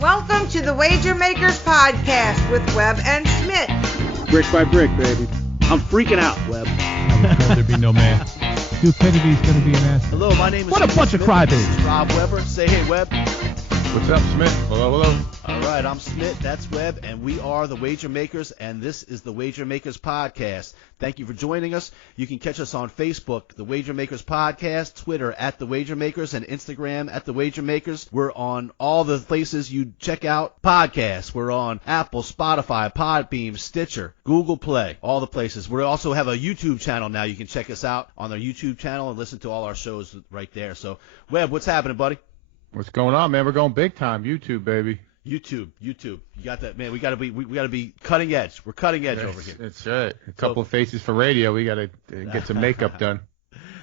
Welcome to the Wager Makers Podcast with Webb and Schmidt. Brick by brick, baby. I'm freaking out, Webb. I was told there'd be no man. Stupidity's going to be an answer. Hello, my name is What a bunch of crybabies. This is Rob Weber. Say hey, Webb. What's up, Schmidt? Hello. All right, I'm Schmidt. That's Webb, and we are the Wager Makers, and this is the Wager Makers Podcast. Thank you for joining us. You can catch us on Facebook, the Wager Makers Podcast, Twitter at the Wager Makers, and Instagram at the Wager Makers. We're on all the places you check out podcasts. We're on Apple, Spotify, Podbeam, Stitcher, Google Play, all the places. We also have a YouTube channel now. You can check us out on our YouTube channel and listen to all our shows right there. So, Webb, what's happening, buddy? What's going on, man? We're going big time. YouTube, baby. YouTube. You got that, man. We gotta be cutting edge. We're cutting edge over here. That's right. A couple of faces for radio. We gotta get some makeup done.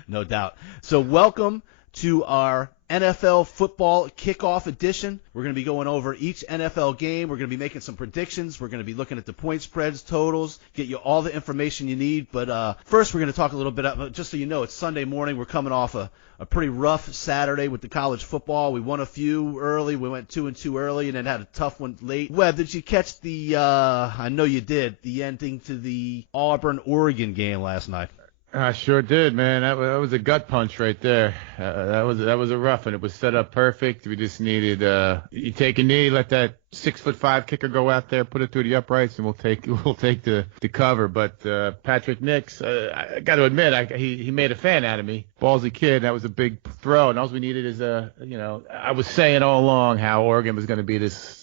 No doubt. So welcome to our NFL football kickoff edition. We're going to be going over each NFL game. We're going to be making some predictions. We're going to be looking at the point spreads, totals, get you all the information you need. But first, we're going to talk a little bit about, just so you know, it's Sunday morning. We're coming off a pretty rough Saturday with the college football. We won a few early. We went 2-2 early and then had a tough one late. Webb, did you catch I know you did, the ending to the Auburn-Oregon game last night? I sure did, man. That was a gut punch right there. That was a rough one. It was set up perfect. We just needed you take a knee, let that 6'5" kicker go out there, put it through the uprights, and we'll take the cover. But Patrick Nix, I got to admit, he made a fan out of me. Ballsy kid. That was a big throw, and all we needed is I was saying all along how Oregon was going to be this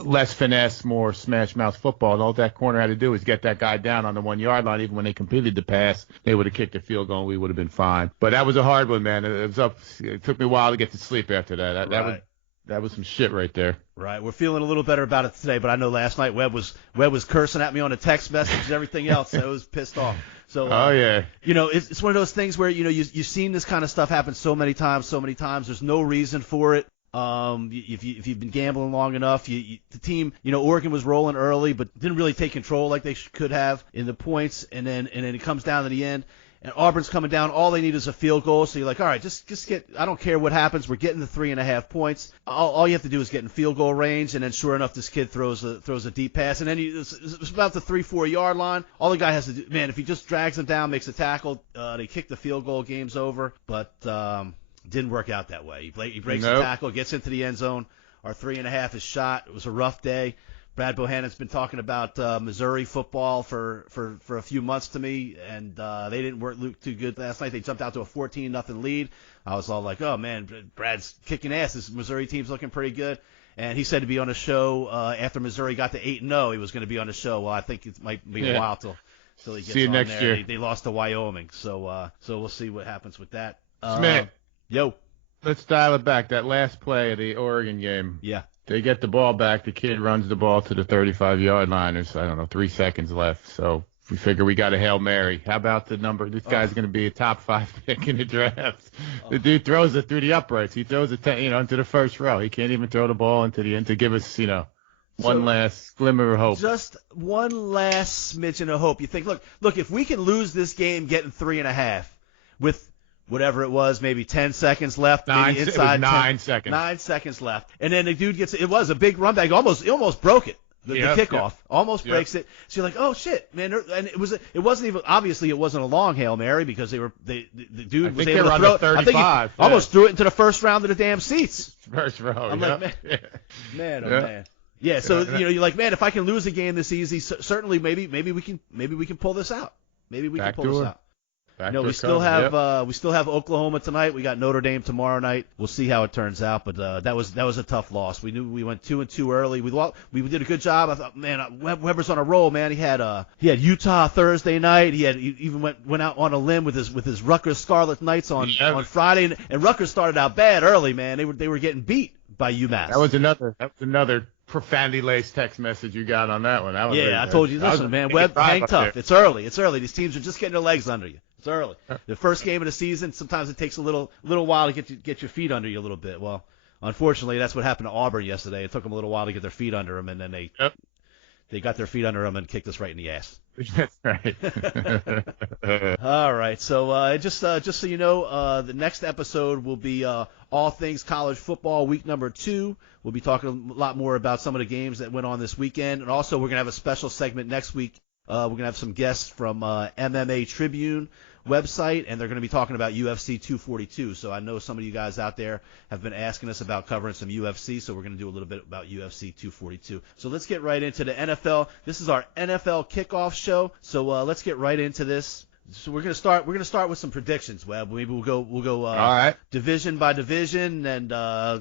less finesse, more smash mouth football, and all that corner had to do was get that guy down on the 1 yard line. Even when they completed the pass, they would have kicked a field goal and we would have been fine. But that was a hard one, man. It took me a while to get to sleep after that. That was some shit right there. Right. We're feeling a little better about it today, but I know last night Webb was cursing at me on a text message and everything else. So I was pissed off. So yeah. It's one of those things where you've seen this kind of stuff happen so many times. There's no reason for it. If you've been gambling long enough, the team, Oregon was rolling early, but didn't really take control like they could have in the points, and then it comes down to the end, and Auburn's coming down. All they need is a field goal, so you're like, all right, just get. I don't care what happens. We're getting the 3.5 points. All you have to do is get in field goal range, and then sure enough, this kid throws a deep pass, and then it's about the 3-4 yard line. All the guy has to do, man, if he just drags him down, makes a tackle, they kick the field goal, game's over. But didn't work out that way. He breaks the tackle, gets into the end zone. Our 3.5 is shot. It was a rough day. Brad Bohannon's been talking about Missouri football for a few months to me, and they didn't work too good last night. They jumped out to a 14-0 lead. I was all like, oh, man, Brad's kicking ass. This Missouri team's looking pretty good. And he said to be on the show after Missouri got to 8-0, he was going to be on the show. Well, I think it might be a while till he gets see you on next there. year. They lost to Wyoming, so we'll see what happens with that. Smith. Yo. Let's dial it back. That last play of the Oregon game. Yeah. They get the ball back. The kid runs the ball to the 35-yard line. There's, 3 seconds left. So we figure we got a Hail Mary. How about the number? This guy's going to be a top 5 pick in the draft. The dude throws it through the uprights. He throws it, into the first row. He can't even throw the ball into the end to give us, one last glimmer of hope. Just one last smidgen of hope. You think, look, if we can lose this game getting 3.5 with whatever it was, maybe 10 seconds left, maybe inside 9 seconds. 9 seconds left. And then the dude it was a big run back. He almost broke it. The kickoff almost breaks it. So you're like, oh shit, man! And it wasn't even obviously it wasn't a long Hail Mary because the dude was able to throw. 35, I think he almost threw it into the first round of the damn seats. First row. I'm like, man, man. Yeah, so you're like, man, if I can lose a game this easy, certainly maybe we can pull this out. Maybe we can pull this out. We still have Oklahoma tonight. We got Notre Dame tomorrow night. We'll see how it turns out, but that was a tough loss. We knew we went 2-2 early. We did a good job. I thought, man, Weber's on a roll, man. He had Utah Thursday night. He even went out on a limb with his Rutgers Scarlet Knights on Friday, and Rutgers started out bad early, man. They were getting beat by UMass. That was another profanity-laced text message you got on that one. I told you. Listen, man, Webb, hang tough. It's early. These teams are just getting their legs under you. It's early. The first game of the season, sometimes it takes a little while to get your feet under you a little bit. Well, unfortunately, that's what happened to Auburn yesterday. It took them a little while to get their feet under them, and then they got their feet under them and kicked us right in the ass. That's right. All right. So just so you know, the next episode will be all things college football, week number 2. We'll be talking a lot more about some of the games that went on this weekend, and also we're gonna have a special segment next week. We're gonna have some guests from MMA Tribune website, and they're going to be talking about UFC 242. So I know some of you guys out there have been asking us about covering some UFC, so we're going to do a little bit about UFC 242. So let's get right into the NFL. This is our NFL kickoff show. So let's get right into this. So we're going to start with some predictions, Webb. Maybe we'll go all right, division by division, and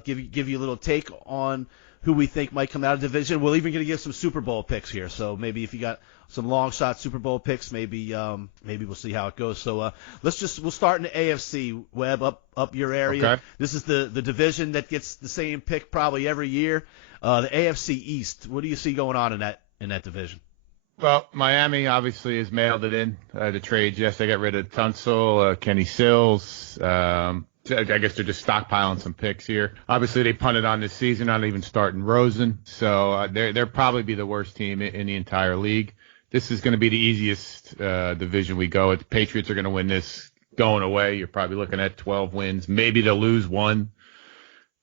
give you a little take on who we think might come out of division. We're even going to give some Super Bowl picks here. So maybe if you got some long shot Super Bowl picks, maybe we'll see how it goes. So we'll start in the AFC, Webb, up your area. Okay. This is the division that gets the same pick probably every year. The AFC East. What do you see going on in that division? Well, Miami obviously has mailed it in the trades. Yes, they got rid of Tunsil, Kenny Sills. I guess they're just stockpiling some picks here. Obviously, they punted on this season, not even starting Rosen. So they'll probably be the worst team in the entire league. This is going to be the easiest division we go. The Patriots are going to win this going away. You're probably looking at 12 wins. Maybe they'll lose one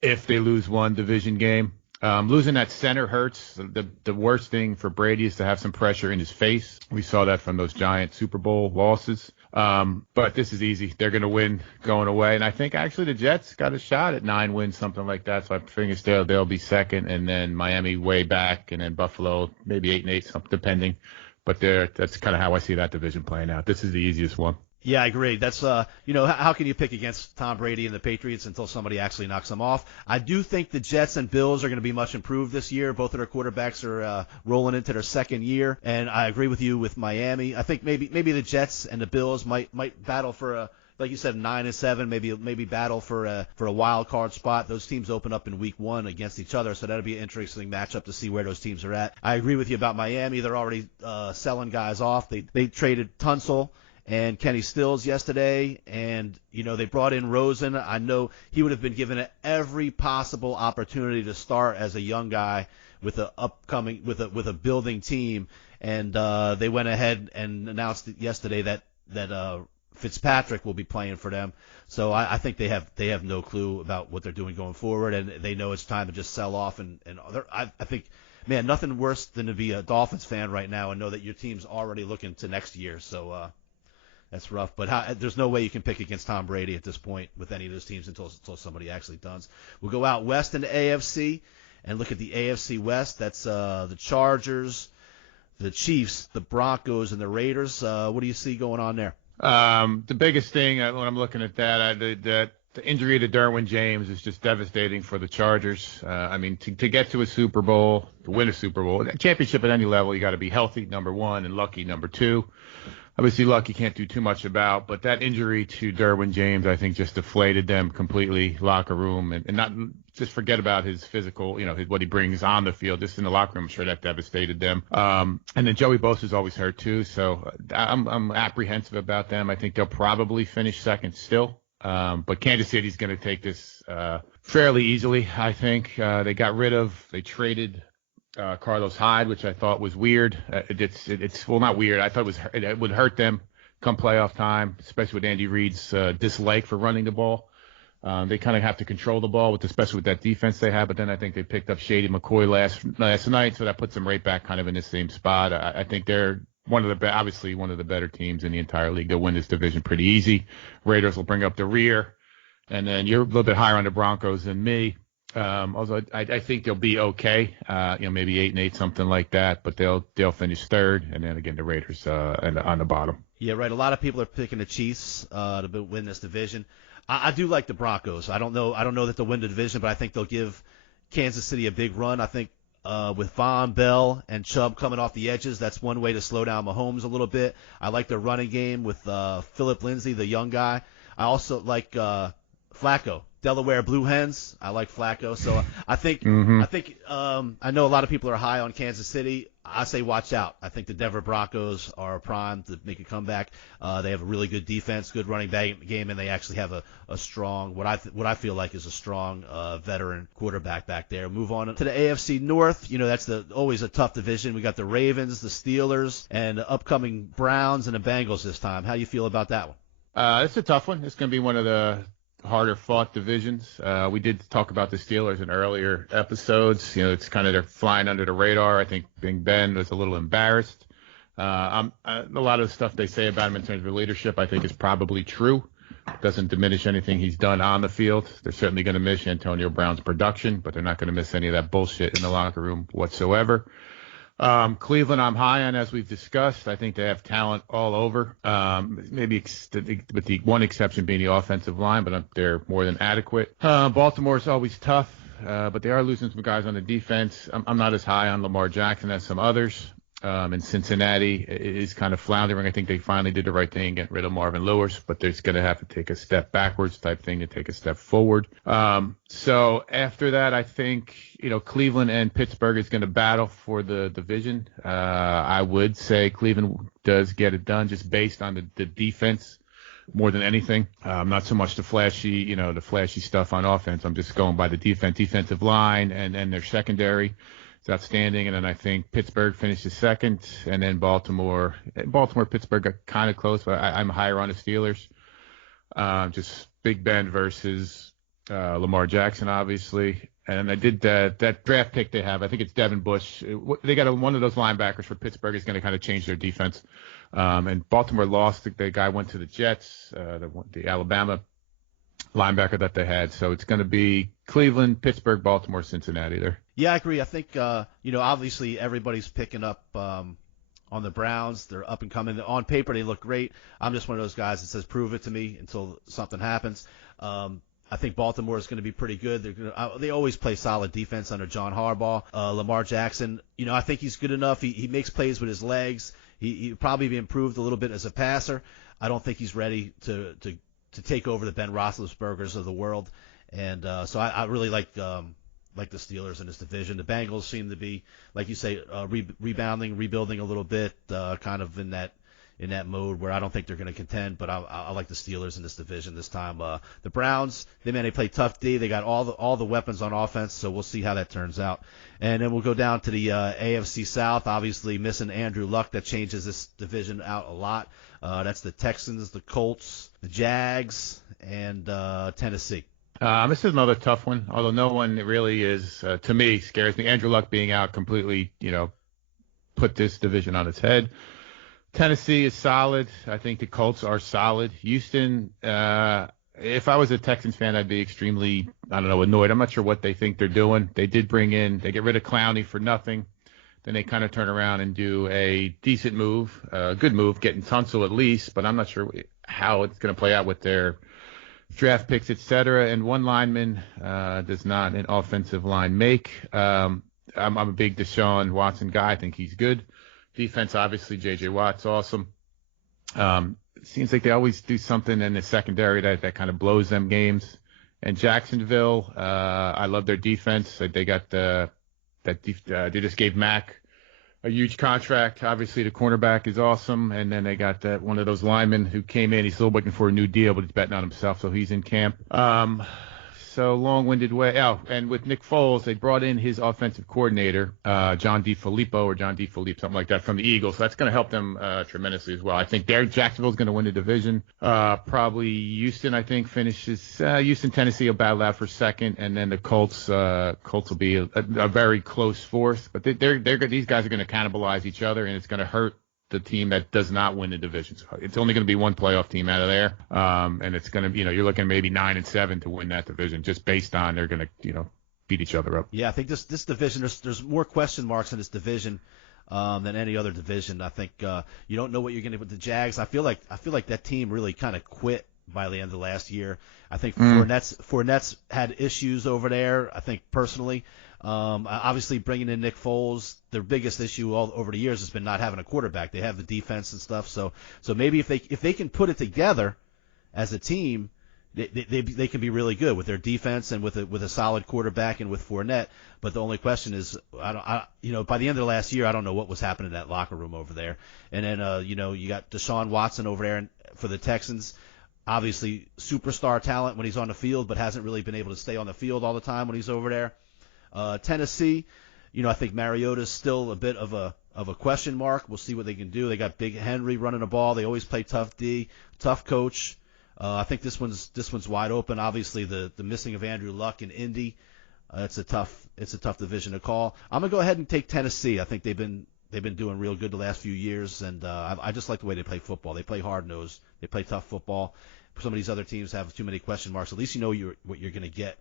if they lose one division game. Losing that center hurts. The worst thing for Brady is to have some pressure in his face. We saw that from those giant Super Bowl losses. But this is easy. They're going to win going away. And I think actually the Jets got a shot at 9 wins, something like that. So I think they'll be second, and then Miami way back, and then Buffalo maybe 8-8, something depending. But that's kind of how I see that division playing out. This is the easiest one. Yeah, I agree. That's how can you pick against Tom Brady and the Patriots until somebody actually knocks them off? I do think the Jets and Bills are going to be much improved this year. Both of their quarterbacks are rolling into their second year, and I agree with you with Miami. I think maybe the Jets and the Bills might battle for like you said, 9-7, maybe battle for a wild card spot. Those teams open up in week 1 against each other, so that'll be an interesting matchup to see where those teams are at. I agree with you about Miami. They're already selling guys off. They traded Tunsil and Kenny Stills yesterday, and they brought in Rosen. I know he would have been given every possible opportunity to start as a young guy with a building team, and they went ahead and announced yesterday that Fitzpatrick will be playing for them. So I think they have no clue about what they're doing going forward, and they know it's time to just sell off. And I think, man, nothing worse than to be a Dolphins fan right now and know that your team's already looking to next year. So that's rough. But there's no way you can pick against Tom Brady at this point with any of those teams until somebody actually does. We'll go out west into AFC and look at the AFC West. That's the Chargers, the Chiefs, the Broncos, and the Raiders. What do you see going on there? The biggest thing when I'm looking at that, the injury to Derwin James is just devastating for the Chargers. To get to a Super Bowl, to win a Super Bowl, a championship at any level, you got to be healthy, number 1, and lucky, number 2. Obviously, luck you can't do too much about, but that injury to Derwin James, I think, just deflated them completely, locker room, and not just forget about his physical, what he brings on the field, just in the locker room. I'm sure that devastated them. And then Joey Bosa's always hurt too, so I'm apprehensive about them. I think they'll probably finish second still, but Kansas City's going to take this fairly easily. I think they traded Carlos Hyde, which I thought was weird. It's not weird. I thought it would hurt them come playoff time, especially with Andy Reid's dislike for running the ball. They kind of have to control the ball, especially with that defense they have. But then I think they picked up Shady McCoy last night, so that puts them right back kind of in the same spot. I think they're obviously one of the better teams in the entire league. They'll win this division pretty easy. Raiders will bring up the rear, and then you're a little bit higher on the Broncos than me. Although I think they'll be okay, maybe 8-8, something like that, but they'll finish third, and then again the Raiders on the bottom. Yeah, right. A lot of people are picking the Chiefs to win this division. I do like the Broncos. I don't know that they'll win the division, but I think they'll give Kansas City a big run. I think with Von Bell and Chubb coming off the edges, that's one way to slow down Mahomes a little bit. I like their running game with Phillip Lindsay, the young guy. I also like Flacco. Delaware Blue Hens. I like Flacco, so I think I know a lot of people are high on Kansas City. I say watch out. I think the Denver Broncos are primed to make a comeback. They have a really good defense, good running back game, and they actually have a strong, what I feel like is a strong veteran quarterback back there. Move on to the AFC North. That's always a tough division. We got the Ravens, the Steelers, and the upcoming Browns and the Bengals this time. How do you feel about that one? It's a tough one. It's going to be one of the harder fought divisions. We did talk about the Steelers in earlier episodes. It's kind of they're flying under the radar. I think Big Ben was a little embarrassed. A lot of the stuff they say about him in terms of leadership, I think, is probably true. It doesn't diminish anything he's done on the field. They're certainly going to miss Antonio Brown's production, but they're not going to miss any of that bullshit in the locker room whatsoever. Cleveland, I'm high on, as we've discussed. I think they have talent all over. Maybe with the one exception being the offensive line, but they're more than adequate. Baltimore's always tough, but they are losing some guys on the defense. I'm not as high on Lamar Jackson as some others. And Cincinnati is kind of floundering. I think they finally did the right thing, getting rid of Marvin Lewis, but they're going to have to take a step backwards type thing to take a step forward. So after that, I think, Cleveland and Pittsburgh is going to battle for the division. I would say Cleveland does get it done just based on the defense more than anything. Not so much the flashy stuff on offense. I'm just going by the defensive line and their secondary. It's outstanding. And then I think Pittsburgh finishes second, and then Baltimore, Pittsburgh got kind of close, but I'm higher on the Steelers. Just Big Ben versus Lamar Jackson, obviously. And I did that draft pick they have. I think it's Devin Bush. They got one of those linebackers for Pittsburgh is going to kind of change their defense. And Baltimore lost. The guy went to the Jets, the Alabama linebacker that they had. So it's going to be Cleveland, Pittsburgh, Baltimore, Cincinnati there. Yeah, I agree. I think, obviously everybody's picking up on the Browns. They're up and coming. On paper, they look great. I'm just one of those guys that says, prove it to me until something happens. I think Baltimore is going to be pretty good. They always play solid defense under John Harbaugh. Lamar Jackson, I think he's good enough. He makes plays with his legs. He probably be improved a little bit as a passer. I don't think he's ready to take over the Ben Roethlisbergers of the world. And so I really like the Steelers in this division. The Bengals seem to be, like you say, rebounding, rebuilding a little bit, kind of in that mode where I don't think they're going to contend, but I like the Steelers in this division this time. The Browns, they play tough D. They got all the weapons on offense, so we'll see how that turns out. And then we'll go down to the AFC South, obviously missing Andrew Luck. That changes this division out a lot. That's the Texans, the Colts, the Jags, and Tennessee. This is another tough one, although no one really is, to me, scares me. Andrew Luck being out completely, put this division on its head. Tennessee is solid. I think the Colts are solid. Houston, if I was a Texans fan, I'd be extremely, annoyed. I'm not sure what they think they're doing. They did they get rid of Clowney for nothing. Then they kind of turn around and do a decent move, a good move, getting Tunsil at least, but I'm not sure how it's going to play out with their draft picks, etc. And one lineman does not an offensive line make. I'm a big Deshaun Watson guy. I think he's good. Defense, obviously, J.J. Watt's awesome. It seems like they always do something in the secondary that kind of blows them games. And Jacksonville, I love their defense. They got they just gave Mack a huge contract. Obviously, the cornerback is awesome. And then they got one of those linemen who came in. He's still waiting for a new deal, but he's betting on himself, so he's in camp. So long-winded way. Oh, and with Nick Foles, they brought in his offensive coordinator, John DeFilippo, something like that, from the Eagles. So that's going to help them tremendously as well. I think Jacksonville's going to win the division. Probably Houston, I think, finishes. Houston, Tennessee will battle out for second, and then the Colts will be a very close fourth. But these guys are going to cannibalize each other, and it's going to hurt the team that does not win the division. So it's only going to be one playoff team out of there. And it's going to, you're looking maybe 9-7 to win that division just based on they're going to, beat each other up. Yeah, I think this division, there's more question marks in this division than any other division. I think you don't know what you're going to do with the Jags. I feel like that team really kind of quit by the end of last year. I think Fournette's had issues over there, I think, personally. Obviously, bringing in Nick Foles, their biggest issue all over the years has been not having a quarterback. They have the defense and stuff, so maybe if they can put it together as a team, they can be really good with their defense and with a solid quarterback and with Fournette. But the only question is, by the end of the last year, I don't know what was happening in that locker room over there. And then, you got Deshaun Watson over there for the Texans. Obviously, superstar talent when he's on the field, but hasn't really been able to stay on the field all the time when he's over there. Tennessee, I think Mariota's still a bit of a question mark. We'll see what they can do. They got Big Henry running the ball. They always play tough D, tough coach. I think this one's wide open. Obviously, the missing of Andrew Luck in Indy, it's a tough division to call. I'm gonna go ahead and take Tennessee. I think they've been doing real good the last few years, and I just like the way they play football. They play hard nosed. They play tough football. Some of these other teams have too many question marks. At least you know what you're gonna get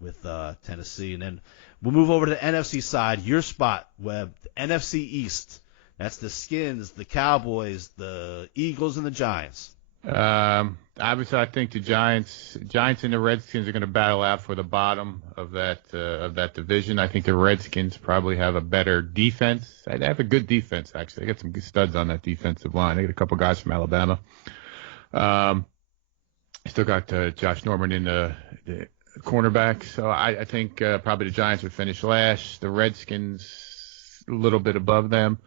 with Tennessee. And then we'll move over to the NFC side. Your spot, Webb, the NFC East. That's the Skins, the Cowboys, the Eagles, and the Giants. Obviously, I think the Giants and the Redskins are going to battle out for the bottom of that division. I think the Redskins probably have a better defense. They have a good defense, actually. They got some good studs on that defensive line. They got a couple guys from Alabama. Still got Josh Norman in the cornerback. So I think probably the Giants would finish last. The Redskins a little bit above them.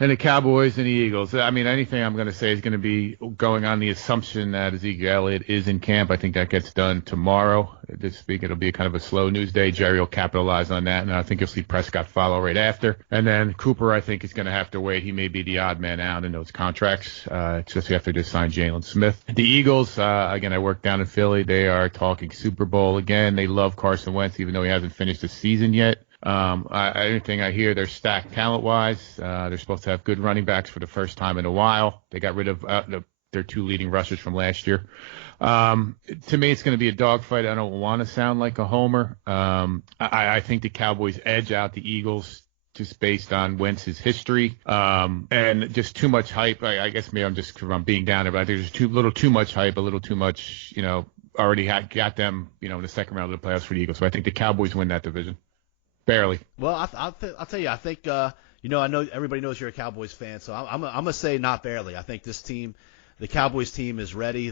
And the Cowboys and the Eagles. I mean, anything I'm going to say is going to be going on the assumption that Ezekiel Elliott is in camp. I think that gets done tomorrow. This week it'll be kind of a slow news day. Jerry will capitalize on that, and I think you'll see Prescott follow right after. And then Cooper, I think, is going to have to wait. He may be the odd man out in those contracts, especially after they sign Jalen Smith. The Eagles, again, I work down in Philly. They are talking Super Bowl again. They love Carson Wentz, even though he hasn't finished the season yet. Anything I hear, they're stacked talent-wise. They're supposed to have good running backs for the first time in a while. They got rid of their two leading rushers from last year. To me, it's going to be a dogfight. I don't want to sound like a homer. I think the Cowboys edge out the Eagles just based on Wentz's history, and just too much hype. I guess maybe I'm being down there, but I think there's a little too much hype, a little too much, already got them, in the second round of the playoffs for the Eagles. So I think the Cowboys win that division. Barely. Well, I'll tell you, I think, I know everybody knows you're a Cowboys fan, so I'm going to say not barely. I think this team, the Cowboys team, is ready.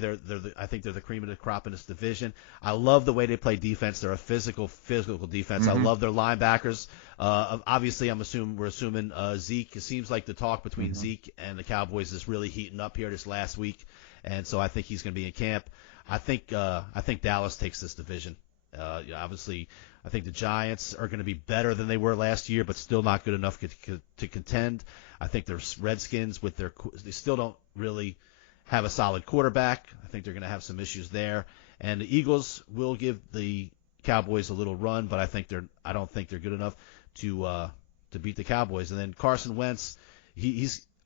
I think they're the cream of the crop in this division. I love the way they play defense. They're a physical defense. Mm-hmm. I love their linebackers. Obviously, we're assuming Zeke. It seems like the talk between Zeke and the Cowboys is really heating up here this last week, and so I think he's going to be in camp. I think Dallas takes this division. Obviously, I think the Giants are going to be better than they were last year, but still not good enough to contend. I think the Redskins, they still don't really have a solid quarterback. I think they're going to have some issues there. And the Eagles will give the Cowboys a little run, but I don't think they're good enough to beat the Cowboys. And then Carson Wentz,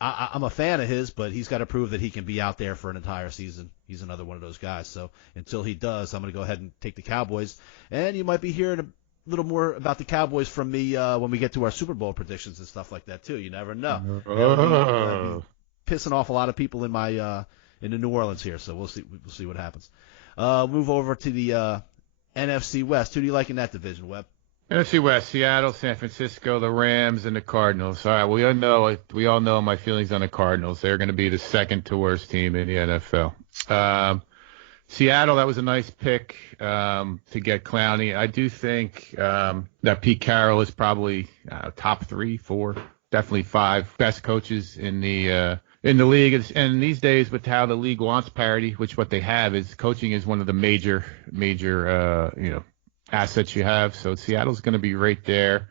I'm a fan of his, but he's got to prove that he can be out there for an entire season. He's another one of those guys. So until he does, I'm going to go ahead and take the Cowboys. And you might be hearing a little more about the Cowboys from me when we get to our Super Bowl predictions and stuff like that too. You never know. That'll be pissing off a lot of people in my in the New Orleans here. So we'll see what happens. Move over to the NFC West. Who do you like in that division, Webb? NFC West: Seattle, San Francisco, the Rams, and the Cardinals. All right, we all know my feelings on the Cardinals. They're going to be the second to worst team in the NFL. Seattle, that was a nice pick to get Clowney. I do think that Pete Carroll is probably top 3, 4, definitely 5 best coaches in the league. And these days, with how the league wants parity, which what they have is coaching is one of the major assets you have. So Seattle's going to be right there.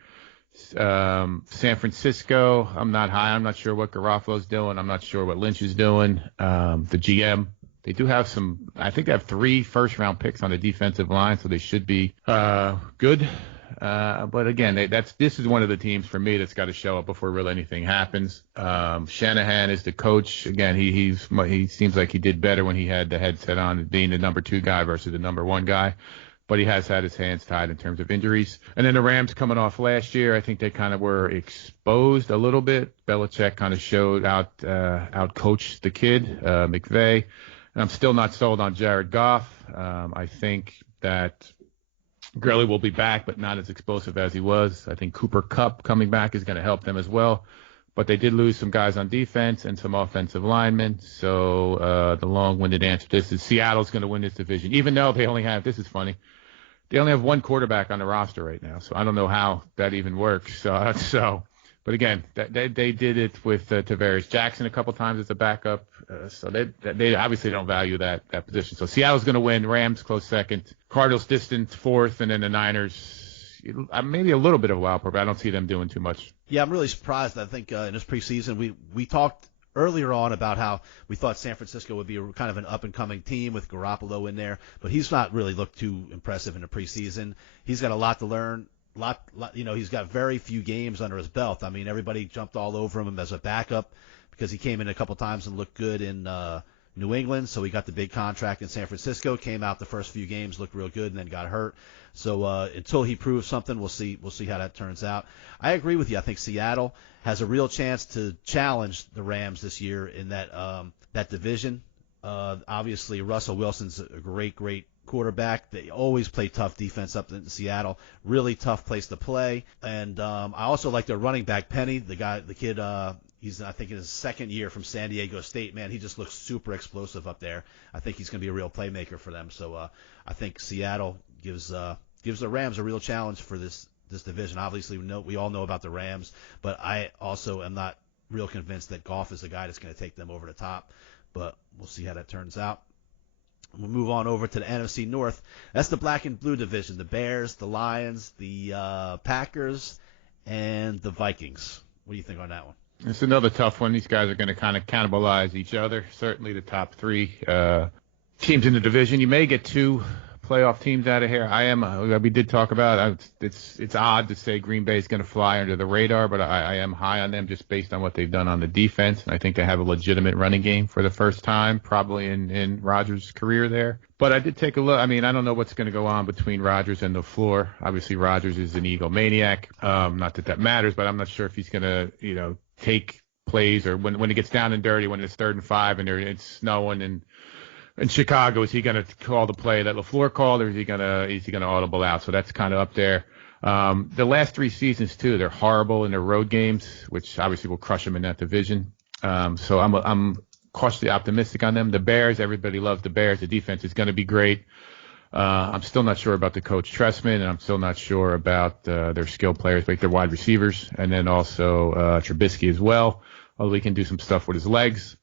San Francisco, I'm not high. I'm not sure what Garofalo's doing. I'm not sure what Lynch is doing. The GM, they do have I think they have 3 first-round picks on the defensive line, so they should be good. But again, this is one of the teams for me that's got to show up before really anything happens. Shanahan is the coach. Again, he seems like he did better when he had the headset on, being the number 2 guy versus the number 1 guy. But he has had his hands tied in terms of injuries. And then the Rams coming off last year, I think they kind of were exposed a little bit. Belichick kind of showed out-coached the kid, McVay. And I'm still not sold on Jared Goff. I think that Gurley will be back, but not as explosive as he was. I think Cooper Kupp coming back is going to help them as well. But they did lose some guys on defense and some offensive linemen. So the long-winded answer to this is Seattle's going to win this division, even though they only have, this is funny, they only have one quarterback on the roster right now. So I don't know how that even works. But again, they did it with Tavares Jackson a couple times as a backup. So they obviously don't value that position. So Seattle's going to win. Rams close second. Cardinals distant fourth. And then the Niners, maybe a little bit of a wild card, but I don't see them doing too much. Yeah, I'm really surprised. I think in this preseason, we talked earlier on about how we thought San Francisco would be kind of an up-and-coming team with Garoppolo in there, but he's not really looked too impressive in the preseason. He's got a lot to learn. He's got very few games under his belt. I mean, everybody jumped all over him as a backup because he came in a couple times and looked good in New England, so he got the big contract in San Francisco, came out the first few games, looked real good, and then got hurt. So until he proves something, we'll see how that turns out. I agree with you. I think Seattle has a real chance to challenge the Rams this year in that division. Obviously, Russell Wilson's a great quarterback. They always play tough defense up in Seattle. Really tough place to play. And I also like their running back, Penny, the kid. He's, I think, in his second year from San Diego State. Man, he just looks super explosive up there. I think he's going to be a real playmaker for them. So I think Seattle gives the Rams a real challenge for this division. Obviously, we all know about the Rams, but I also am not real convinced that Goff is the guy that's going to take them over the top. But we'll see how that turns out. We'll move on over to the NFC North. That's the black and blue division. The Bears, the Lions, the Packers, and the Vikings. What do you think on that one? It's another tough one. These guys are going to kind of cannibalize each other. Certainly the top three teams in the division. You may get two playoff teams out of here. We did talk about it's odd to say Green Bay is going to fly under the radar, but I am high on them just based on what they've done on the defense. And I think they have a legitimate running game for the first time, probably in Rodgers' career there. But I did take a look. I mean, I don't know what's going to go on between Rodgers and LaFleur. Obviously, Rodgers is an egomaniac. Not that matters, but I'm not sure if he's going to, take plays or when it gets down and dirty, when it's 3rd and 5 and it's snowing and in Chicago, is he going to call the play that LaFleur called, or is he going to audible out? So that's kind of up there. The last 3 seasons too, they're horrible in their road games, which obviously will crush them in that division. So I'm cautiously optimistic on them. The Bears, everybody loves the Bears. The defense is going to be great. I'm still not sure about the coach Trestman, and I'm still not sure about their skill players, like their wide receivers, and then also Trubisky as well, although he can do some stuff with his legs.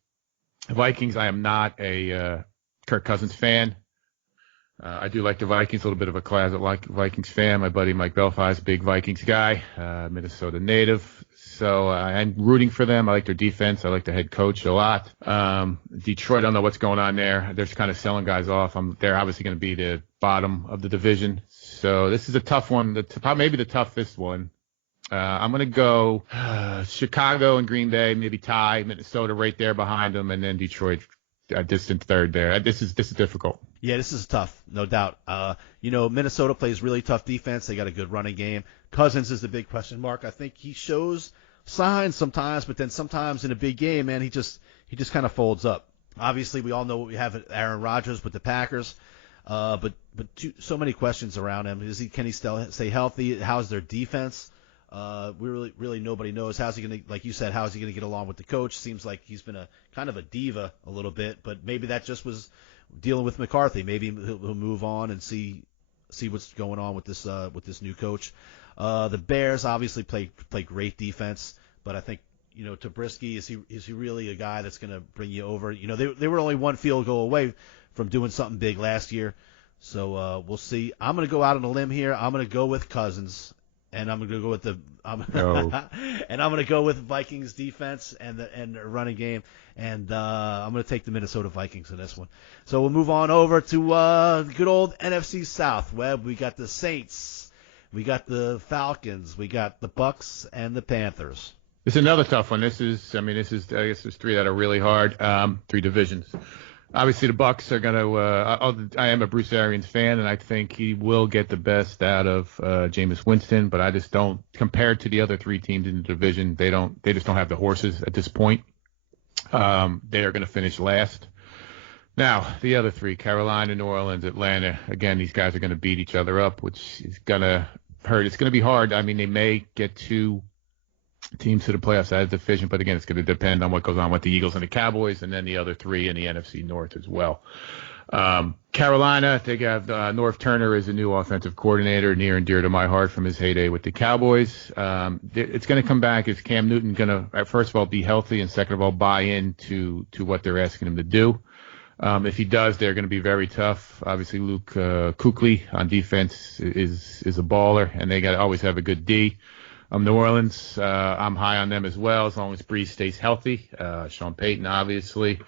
Vikings, I am not a Kirk Cousins fan. I do like the Vikings, a little bit of a closet Vikings fan. My buddy Mike Belfi is a big Vikings guy, Minnesota native. So I'm rooting for them. I like their defense. I like the head coach a lot. Detroit, I don't know what's going on there. They're just kind of selling guys off. They're obviously going to be the bottom of the division. So this is a tough one, maybe the toughest one. I'm going to go Chicago and Green Bay, maybe tie, Minnesota right there behind them, and then Detroit a distant third there. This is difficult. Yeah, this is tough, no doubt. Minnesota plays really tough defense. They got a good running game. Cousins is the big question mark. I think he shows signs sometimes, but then sometimes in a big game, man, he just kind of folds up. Obviously, we all know what we have at Aaron Rodgers with the Packers, but so many questions around him. Can he still stay healthy? How's their defense? We really nobody knows. How's he going to, like you said, how's he going to get along with the coach? Seems like he's been a kind of a diva a little bit, but maybe that just was dealing with McCarthy. Maybe he'll move on and see what's going on with this new coach. The Bears obviously play great defense, but I think Trubisky, is he really a guy that's going to bring you over? They were only one field goal away from doing something big last year, so we'll see. I'm going to go out on a limb here. I'm going to go with Cousins. And I'm going to go with and I'm going to go with Vikings defense and the running game, and I'm going to take the Minnesota Vikings in this one. So we'll move on over to good old NFC South. Webb, we got the Saints, we got the Falcons, we got the Bucks, and the Panthers. This is another tough one. I guess there's 3 that are really hard. 3 divisions. Obviously, the Bucks are going to. I am a Bruce Arians fan, and I think he will get the best out of Jameis Winston. But I just don't. Compared to the other 3 teams in the division, they just don't have the horses at this point. They are going to finish last. Now, the other 3: Carolina, New Orleans, Atlanta. Again, these guys are going to beat each other up, which is going to hurt. It's going to be hard. I mean, they may get 2 teams to the playoffs out of the division. But again, it's going to depend on what goes on with the Eagles and the Cowboys, and then the other three in the NFC North as well. Carolina, they got North Turner as a new offensive coordinator, near and dear to my heart from his heyday with the Cowboys. It's going to come back. Is Cam Newton going to, first of all, be healthy, and second of all, buy into what they're asking him to do? If he does, they're going to be very tough. Obviously, Luke Kuechly on defense is a baller, and they got to always have a good D. New Orleans, I'm high on them as well, as long as Breeze stays healthy. Sean Payton, obviously.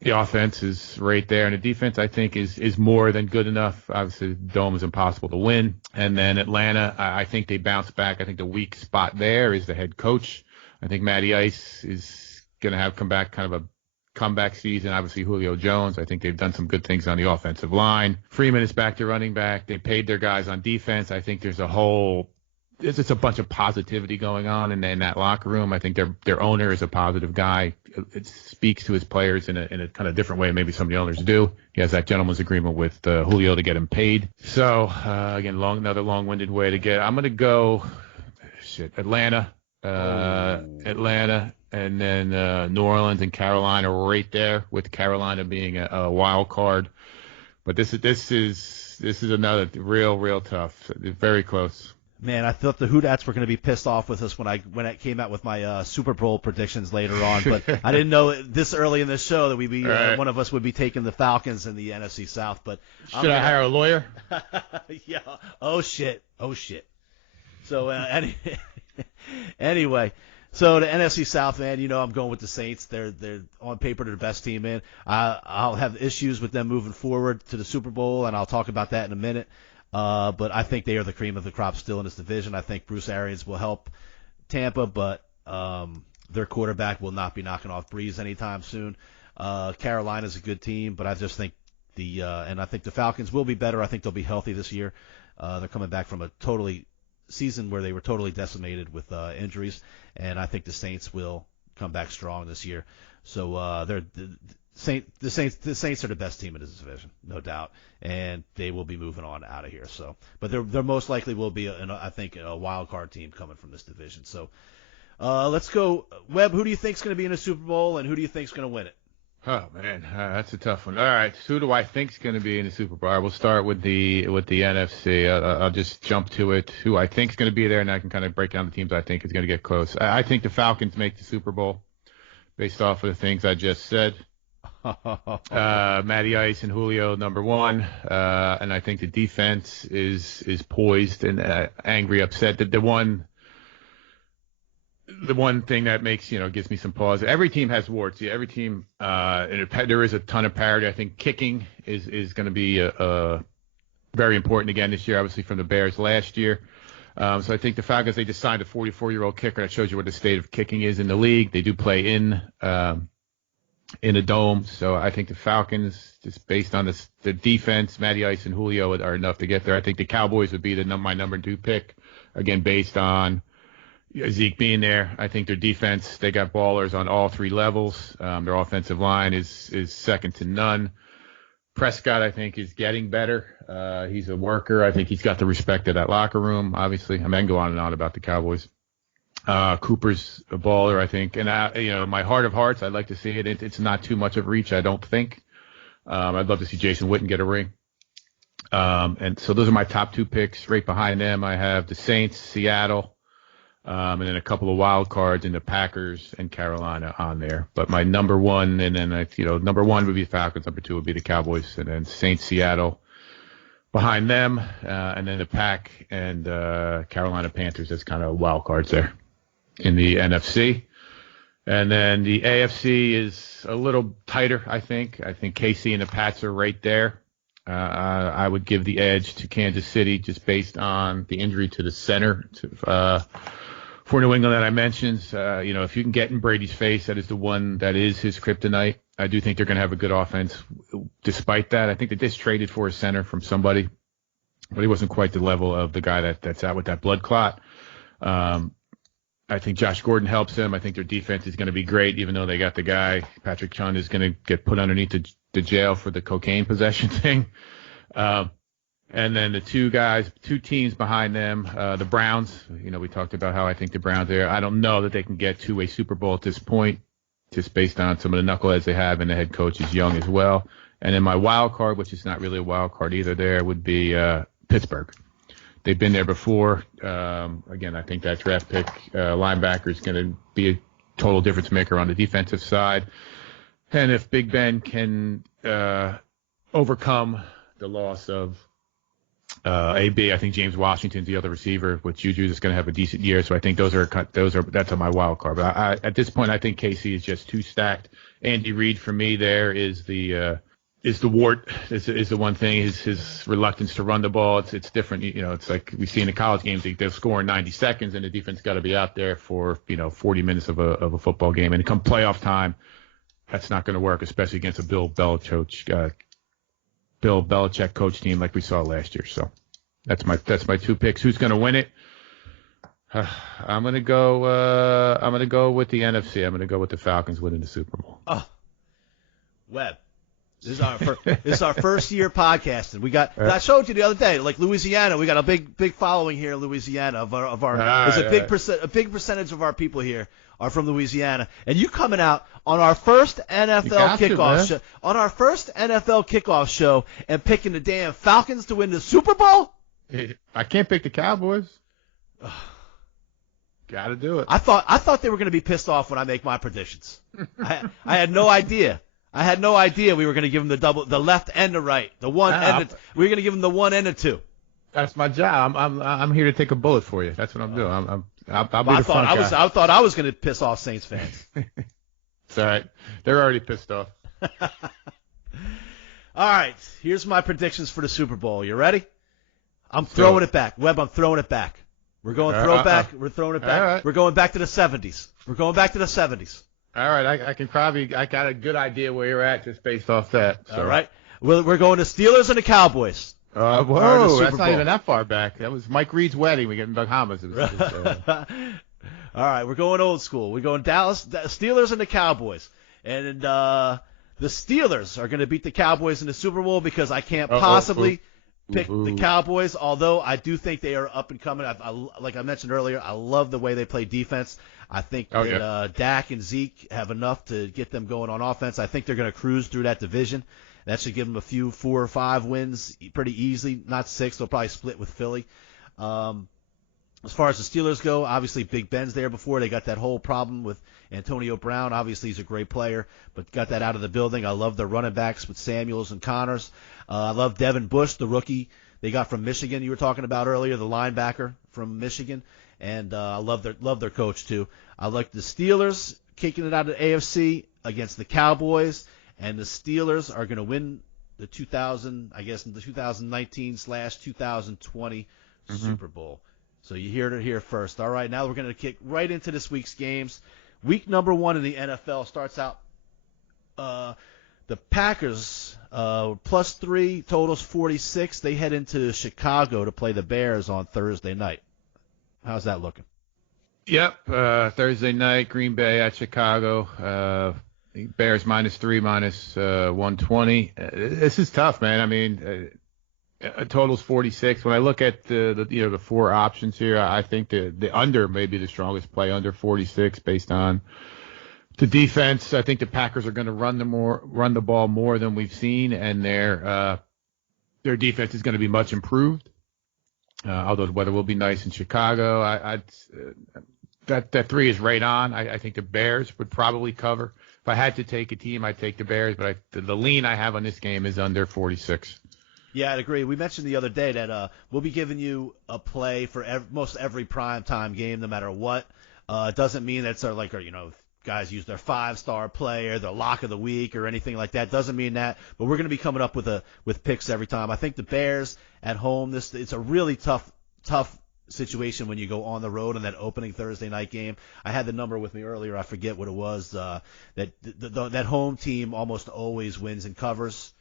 The offense is right there, and the defense, I think, is more than good enough. Obviously, the Dome is impossible to win. And then Atlanta, I think they bounce back. I think the weak spot there is the head coach. I think Matty Ice is going to have come back kind of a comeback season. Obviously, Julio Jones, I think they've done some good things on the offensive line. Freeman is back to running back. They paid their guys on defense. I think there's a bunch of positivity going on in that locker room. I think their owner is a positive guy. It speaks to his players in a kind of different way maybe some of the owners do. He has that gentleman's agreement with Julio to get him paid. So again, another long-winded way to get. I'm gonna go Atlanta, and then New Orleans and Carolina right there, with Carolina being a wild card. But this is another real tough. Very close. Man, I thought the Hoodats were going to be pissed off with us when I came out with my Super Bowl predictions later on, but I didn't know this early in the show that one of us would be taking the Falcons in the NFC South. But should I hire a lawyer? Yeah. Oh shit. So anyway, so the NFC South, man, I'm going with the Saints. They're on paper they're the best team in. I'll have issues with them moving forward to the Super Bowl, and I'll talk about that in a minute. But I think they are the cream of the crop still in this division. I think Bruce Arians will help Tampa, but their quarterback will not be knocking off Breeze anytime soon. Carolina's a good team, but I just think I think the Falcons will be better. I think they'll be healthy this year. They're coming back from a season where they were totally decimated with injuries, and I think the Saints will come back strong this year. So the Saints are the best team in this division, no doubt, and they will be moving on out of here. So, but there most likely will be, I think, a wild card team coming from this division. So, let's go, Webb. Who do you think's going to be in the Super Bowl, and who do you think's going to win it? Oh man, that's a tough one. All right, who do I think's going to be in the Super Bowl? We'll start with the NFC. I'll just jump to it. Who I think's going to be there, and I can kind of break down the teams I think is going to get close. I think the Falcons make the Super Bowl, based off of the things I just said. Matty Ice and Julio, number one, and I think the defense is poised and angry, upset. The one thing that makes gives me some pause. Every team has warts. Yeah, every team, there is a ton of parity. I think kicking is going to be very important again this year. Obviously from the Bears last year. So I think the Falcons, they just signed a 44-year-old kicker. That shows you what the state of kicking is in the league. They do play in a dome. So I think the Falcons, just based on the defense, Matty Ice and Julio are enough to get there. I think the Cowboys would be my number 2 pick, again, based on Zeke being there. I think their defense, they got ballers on all 3 levels. Their offensive line is second to none. Prescott, I think, is getting better. He's a worker. I think he's got the respect of that locker room, obviously. I can go on and on about the Cowboys. Cooper's a baller, I think. And, my heart of hearts, I'd like to see it. It's not too much of reach, I don't think. I'd love to see Jason Witten get a ring. And so those are my top 2 picks. Right behind them, I have the Saints, Seattle, and then a couple of wild cards in the Packers and Carolina on there. But my number 1, and then number 1 would be the Falcons, number 2 would be the Cowboys, and then Saints, Seattle behind them, and then the Pack and Carolina Panthers as kind of wild cards there in the NFC. And then the AFC is a little tighter, I think. I think KC and the Pats are right there. I would give the edge to Kansas City just based on the injury to the center for New England that I mentioned. If you can get in Brady's face, that is the one that is his kryptonite. I do think they're going to have a good offense despite that. I think they just traded for a center from somebody, but he wasn't quite the level of the guy that's out with that blood clot. I think Josh Gordon helps them. I think their defense is going to be great, even though they got the guy. Patrick Chung is going to get put underneath the jail for the cocaine possession thing. And then the two teams behind them, the Browns. We talked about how I think the Browns are. I don't know that they can get to a Super Bowl at this point, just based on some of the knuckleheads they have, and the head coach is young as well. And then my wild card, which is not really a wild card either, there would be Pittsburgh. They've been there before. Again, I think that draft pick linebacker is going to be a total difference maker on the defensive side. And if Big Ben can overcome the loss of AB, I think James Washington's the other receiver with Juju is going to have a decent year. So I think that's on my wild card. But at this point, I think KC is just too stacked. Andy Reid for me there is the wart is the one thing. His reluctance to run the ball. It's different. It's like we see in the college games. They'll score in 90 seconds, and the defense got to be out there for 40 minutes of a football game. And come playoff time, that's not going to work, especially against a Bill Belichick coach team like we saw last year. So that's my two picks. Who's going to win it? I'm going to go with the NFC. I'm going to go with the Falcons winning the Super Bowl. Oh, Webb. This is our first year podcasting. We got. I showed you the other day, like Louisiana. We got a big following here in Louisiana of our. There's a big percentage of our people here are from Louisiana, and you coming out on our first NFL kickoff show, and picking the damn Falcons to win the Super Bowl. I can't pick the Cowboys. Got to do it. I thought they were going to be pissed off when I make my predictions. I had no idea. I had no idea we were going to give them the left and the right, we were going to give them the 1 and the 2. That's my job. I'm here to take a bullet for you. That's what I'm doing. I'll be the front guy. I thought I was going to piss off Saints fans. It's all right. They're already pissed off. All right. Here's my predictions for the Super Bowl. You ready? I'm throwing it back. Webb, I'm throwing it back. We're going throwback. We're throwing it back. Right. We're going back to the 70s. All right, I got a good idea where you're at just based off that. So. All right. We're going to Steelers and the Cowboys. Whoa, that's not even that far back. That was Mike Reed's wedding. We get in Bahamas. All right, we're going old school. We're going Steelers and the Cowboys. And the Steelers are going to beat the Cowboys in the Super Bowl because I can't possibly pick the Cowboys, although I do think they are up and coming. Like I mentioned earlier, I love the way they play defense. I think that Dak and Zeke have enough to get them going on offense. I think they're going to cruise through that division. That should give them a few 4 or 5 wins pretty easily. Not 6. They'll probably split with Philly. As far as the Steelers go, obviously Big Ben's there before. They got that whole problem with Antonio Brown. Obviously he's a great player, but got that out of the building. I love their running backs with Samuels and Connors. I love Devin Bush, the rookie they got from Michigan you were talking about earlier, the linebacker from Michigan. And I love their coach too. I like the Steelers kicking it out of the AFC against the Cowboys, and the Steelers are going to win the 2019/2020 Super Bowl. So you heard it here first. All right, now we're going to kick right into this week's games. Week number 1 in the NFL starts out. The Packers +3 totals 46. They head into Chicago to play the Bears on Thursday night. How's that looking? Yep. Thursday night, Green Bay at Chicago. Bears -3, -120. This is tough, man. I mean, a total's 46. When I look at the 4 options here, I think the under may be the strongest play, under 46, based on the defense. I think the Packers are going to run the ball more than we've seen, and their defense is going to be much improved. Although the weather will be nice in Chicago, that 3 is right on. I think the Bears would probably cover. If I had to take a team, I'd take the Bears, but the lean I have on this game is under 46. Yeah, I'd agree. We mentioned the other day that we'll be giving you a play for most every primetime game, no matter what. It doesn't mean that's guys use their 5-star player, their lock of the week, or anything like that. Doesn't mean that, but we're going to be coming up with picks every time. I think the Bears at home, it's a really tough situation when you go on the road in that opening Thursday night game. I had the number with me earlier. I forget what it was. That home team almost always wins and covers,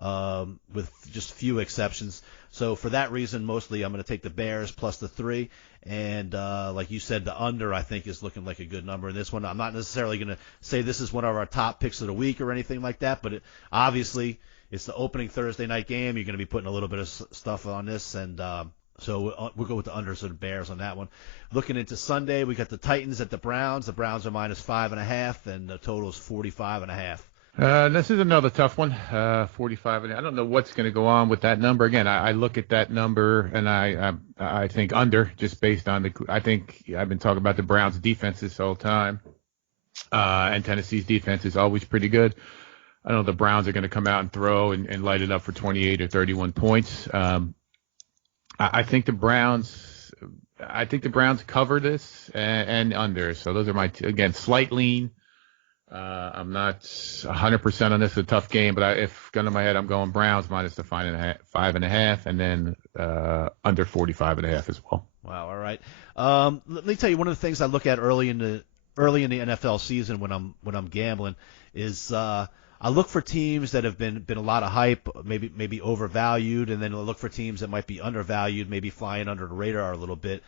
with just few exceptions. So for that reason, mostly I'm going to take the Bears plus the 3. And like you said, the under, I think, is looking like a good number in this one. I'm not necessarily going to say this is one of our top picks of the week or anything like that, but obviously it's the opening Thursday night game. You're going to be putting a little bit of stuff on this, and so we'll go with the unders of the Bears on that one. Looking into Sunday, we got the Titans at the Browns. The Browns are -5.5, and the total is 45.5. This is another tough one, 45. I don't know what's going to go on with that number. Again, I look at that number and I think under, just based on I think I've been talking about the Browns' defense this whole time, and Tennessee's defense is always pretty good. I don't know if the Browns are going to come out and throw and light it up for 28 or 31 points. I think the Browns cover this and under. So those are my again, slight lean. I'm not 100% on this. It's a tough game, but if gun to my head, I'm going Browns minus the 5.5, and then under 45.5 as well. Wow. All right. Let me tell you, one of the things I look at early in the NFL season when I'm gambling is I look for teams that have been a lot of hype, maybe overvalued, and then I look for teams that might be undervalued, maybe flying under the radar a little bit.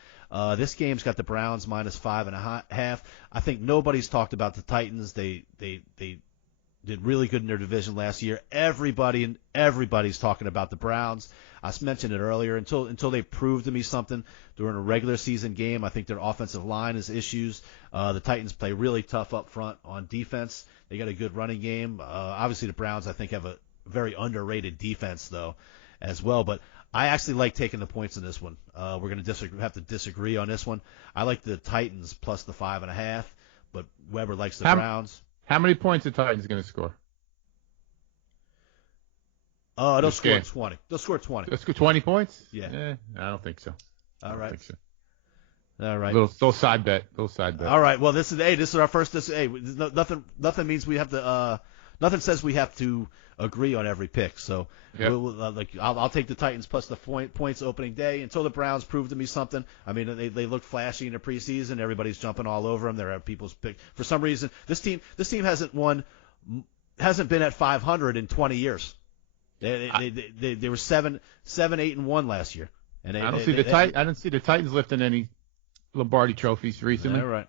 This game's got the Browns -5.5. I think nobody's talked about the Titans. They did really good in their division last year. Everybody's talking about the Browns. I mentioned it earlier. Until they prove to me something during a regular season game, I think their offensive line has issues. The Titans play really tough up front on defense. They got a good running game. Obviously, the Browns, I think, have a very underrated defense, though, as well. But I actually like taking the points in this one. We're going to have to disagree on this one. I like the Titans plus the 5.5, but Weber likes the Browns. How many points are the Titans going to score? They'll score 20. They'll score 20. Let's go 20 points? Yeah. I don't think so. All right. Think so. All right. Little side bet. All right. Well, this is our first. Nothing means we have to. Nothing says we have to agree on every pick. So, yep. I'll take the Titans plus the points opening day until the Browns prove to me something. I mean, they look flashy in the preseason. Everybody's jumping all over them. They're people's pick. For some reason, this team hasn't been at 500 in 20 years. They were 7-8-1 last year. And I don't see the Titans lifting any Lombardi trophies recently. All right.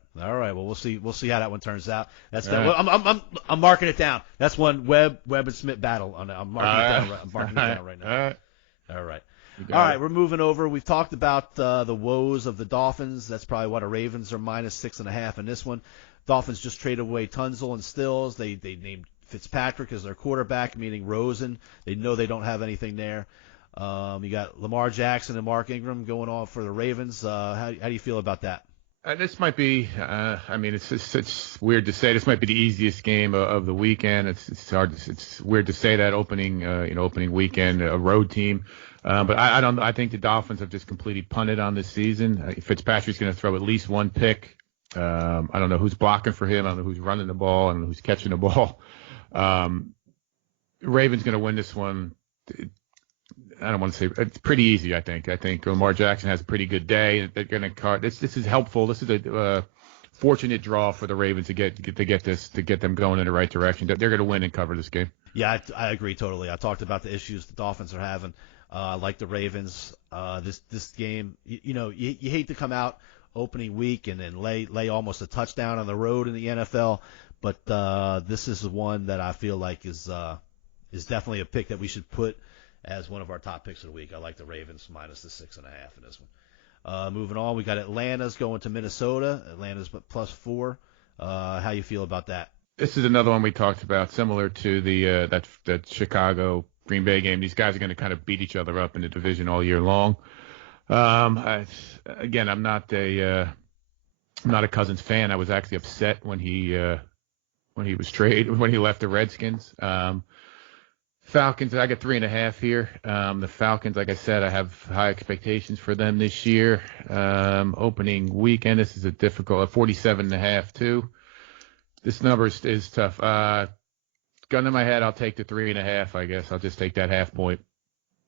Well, we'll see how that one turns out. That's that. Well, I'm marking it down. That's one Webb and Smith battle. I'm marking it down right now. All right. All right. We're moving over. We've talked about the woes of the Dolphins. That's probably why the Ravens are -6.5 in this one. Dolphins just traded away Tunzel and Stills. They named Fitzpatrick as their quarterback, meaning Rosen. They know they don't have anything there. You got Lamar Jackson and Mark Ingram going on for the Ravens. How do you feel about that? This might be. It's weird to say. This might be the easiest game of the weekend. It's hard. It's weird to say that opening weekend, a road team. But I don't. I think the Dolphins have just completely punted on this season. Fitzpatrick's going to throw at least one pick. I don't know who's blocking for him. I don't know who's running the ball. I don't know who's catching the ball. Ravens going to win this one. I don't want to say it's pretty easy. I think Lamar Jackson has a pretty good day. They're going to this is helpful. This is a fortunate draw for the Ravens to get them going in the right direction. They're going to win and cover this game. Yeah, I agree totally. I talked about the issues the Dolphins are having. Like the Ravens, this game, you hate to come out opening week and then lay almost a touchdown on the road in the NFL, but this is one that I feel like is definitely a pick that we should put as one of our top picks of the week. I like the Ravens minus the 6.5 in this one. Moving on, we got Atlanta's going to Minnesota. Atlanta's +4. How you feel about that? This is another one we talked about, similar to the that Chicago Green Bay game. These guys are going to kind of beat each other up in the division all year long. I'm not a Cousins fan. I was actually upset when he left the Redskins. Falcons, I got 3.5 here. The Falcons, like I said, I have high expectations for them this year. Opening weekend, this is a difficult 47.5 too. This number is tough. Gun to my head, I'll take the 3.5. I guess I'll just take that half point.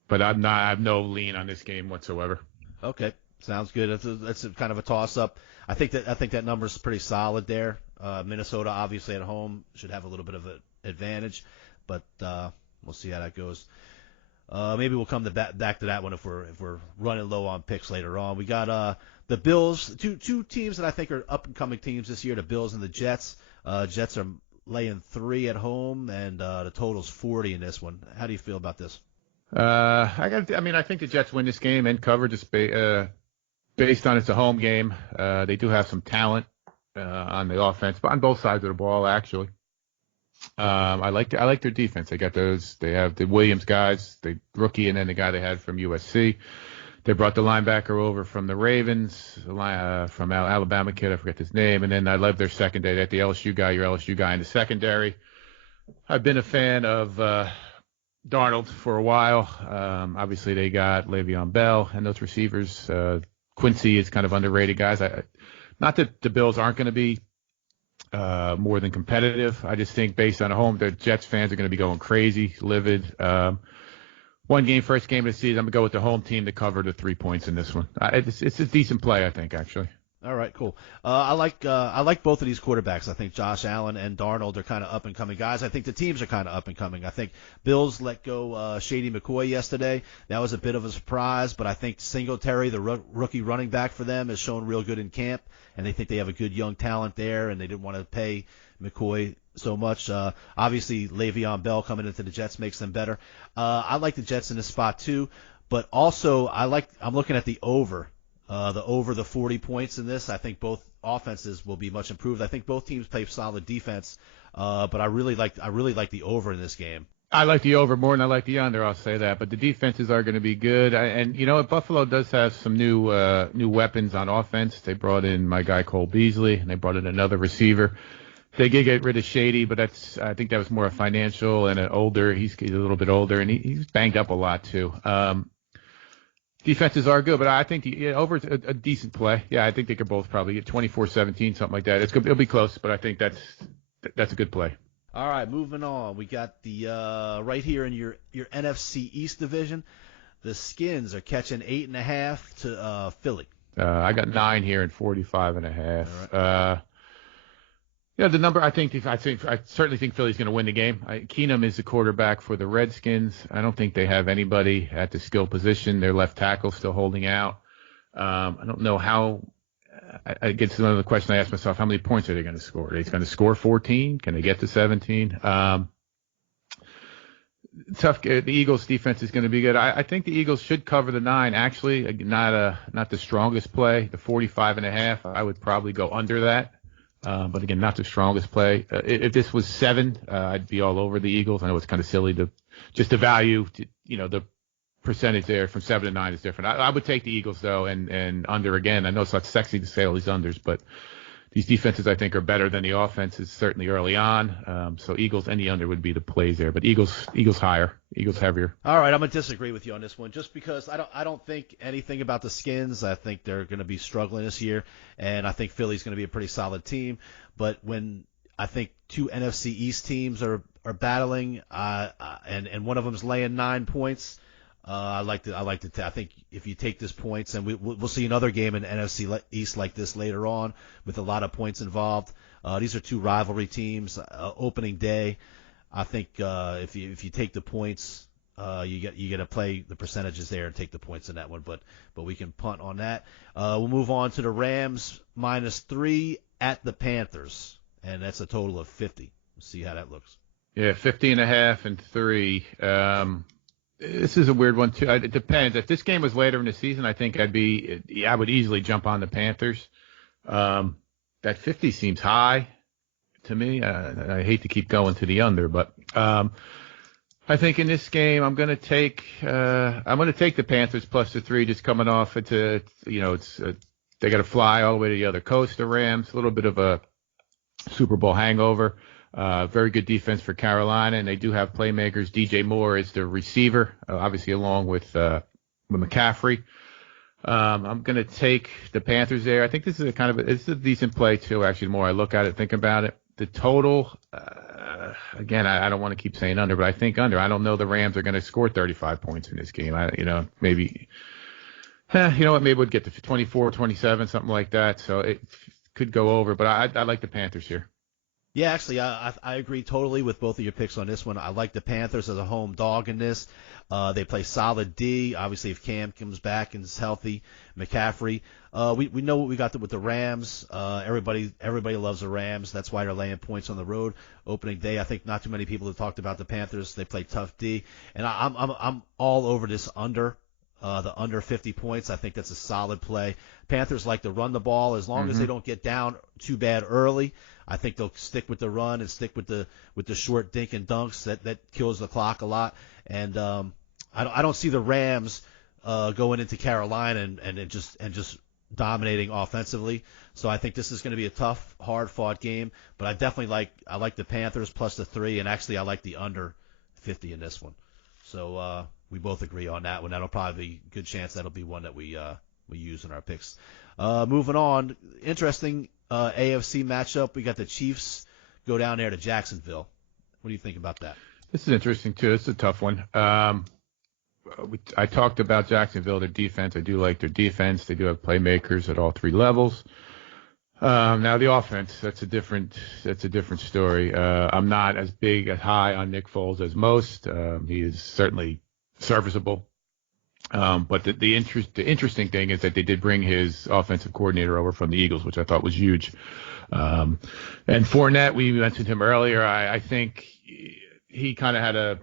But I have no lean on this game whatsoever. Okay, sounds good. That's a kind of a toss-up. I think that number's pretty solid there. Minnesota, obviously at home, should have a little bit of an advantage, but we'll see how that goes. Maybe we'll come back to that one if we're running low on picks later on. We got the Bills, two teams that I think are up and coming teams this year. The Bills and the Jets. Jets are laying 3 at home, and the total's 40 in this one. How do you feel about this? I think the Jets win this game and cover just based on it's a home game. They do have some talent on the offense, but on both sides of the ball, actually. I like their defense. They got those. They have the Williams guys, the rookie, and then the guy they had from USC. They brought the linebacker over from the Ravens, from Alabama kid, I forget his name. And then I love their secondary. They had the LSU guy, your LSU guy in the secondary. I've been a fan of Darnold for a while. Obviously, they got Le'Veon Bell and those receivers. Quincy is kind of underrated guys. Not that the Bills aren't going to be more than competitive. I just think based on home, the Jets fans are going to be going crazy, livid. First game of the season, I'm going to go with the home team to cover the 3 points in this one. It's a decent play, I think, actually. All right, cool. I like both of these quarterbacks. I think Josh Allen and Darnold are kind of up and coming guys. I think the teams are kind of up and coming. I think Bills let go Shady McCoy yesterday. That was a bit of a surprise, but I think Singletary, the rookie running back for them, has shown real good in camp, and they think they have a good young talent there, and they didn't want to pay McCoy so much. Obviously, Le'Veon Bell coming into the Jets makes them better. I like the Jets in this spot too, but also I'm looking at the over. The 40 points in this. I think both offenses will be much improved. I think both teams play solid defense, but I really like the over in this game. I like the over more than I like the under, I'll say that. But the defenses are going to be good. And you know what? Buffalo does have some new weapons on offense. They brought in my guy Cole Beasley, and they brought in another receiver. They did get rid of Shady, but I think that was more a financial and he's a little bit older, and he's banged up a lot too. Defenses are good, but I think over a decent play. Yeah, I think they could both probably get 24-17, something like that. It'll be close, but I think that's a good play. All right, moving on. We got the right here in your NFC East division. The Skins are catching 8.5 to Philly. I got 9 here and 45.5. All right. The number I certainly think Philly's going to win the game. Keenum is the quarterback for the Redskins. I don't think they have anybody at the skill position. Their left tackle still holding out. I don't know how. I get to another question I asked myself: how many points are they going to score? Are they going to score 14? Can they get to 17? Tough. The Eagles' defense is going to be good. I think the Eagles should cover the 9. Actually, not the strongest play. The 45.5. I would probably go under that. But again, not the strongest play. If this was 7, I'd be all over the Eagles. I know it's kind of silly the value, the percentage there from 7 to 9 is different. I would take the Eagles though, and under again. I know it's not sexy to say all these unders, but these defenses I think are better than the offenses certainly early on. So Eagles, any under would be the plays there, but Eagles higher, Eagles heavier. All right, I'm gonna disagree with you on this one, just because I don't think anything about the Skins. I think they're gonna be struggling this year, and I think Philly's gonna be a pretty solid team. But when I think 2 NFC East teams are battling, and one of them's laying 9 points. I think if you take this points, and we'll see another game in NFC East like this later on with a lot of points involved. These are 2 rivalry teams. Opening day, I think if you take the points, you get to play the percentages there and take the points in that one. But we can punt on that. We'll move on to the Rams -3 at the Panthers, and that's a total of 50. We'll see how that looks. Yeah, 50.5 and 3. This is a weird one too. It depends. If this game was later in the season, I think I would easily jump on the Panthers. That 50 seems high to me. I hate to keep going to the under, but I think in this game I'm going to take the Panthers plus the 3, just coming off they got to fly all the way to the other coast. The Rams, a little bit of a Super Bowl hangover. Very good defense for Carolina, and they do have playmakers. DJ Moore is the receiver, obviously along with McCaffrey. I'm going to take the Panthers there. I think this is a decent play too. Actually, the more I look at it, think about it, the total. Again, I don't want to keep saying under, but I think under. I don't know the Rams are going to score 35 points in this game. Maybe. Maybe we'd get to 24, 27, something like that. So it could go over, but I like the Panthers here. Yeah, actually, I agree totally with both of your picks on this one. I like the Panthers as a home dog in this. They play solid D. Obviously, if Cam comes back and is healthy, McCaffrey. We know what we got with the Rams. Everybody loves the Rams. That's why they're laying points on the road. Opening day, I think not too many people have talked about the Panthers. They play tough D, and I'm all over this under. The under 50 points. I think that's a solid play. Panthers like to run the ball as long as they don't get down too bad early. I think they'll stick with the run and stick with the short dink and dunks. That kills the clock a lot. And I don't see the Rams going into Carolina and just dominating offensively. So I think this is going to be a tough, hard-fought game. But I like the Panthers plus the 3, and actually I like the under 50 in this one. So we both agree on that one. That'll probably be a good chance that'll be one that we use in our picks. Moving on, interesting AFC matchup. We got the Chiefs go down there to Jacksonville. What do you think about that? This is interesting too. This is a tough one. I talked about Jacksonville, their defense. I do like their defense. They do have playmakers at all 3 levels. Now the offense, that's a different story. I'm not as high on Nick Foles as most. He is certainly serviceable. But the interesting thing is that they did bring his offensive coordinator over from the Eagles, which I thought was huge. And Fournette, we mentioned him earlier. I think he kind of had a,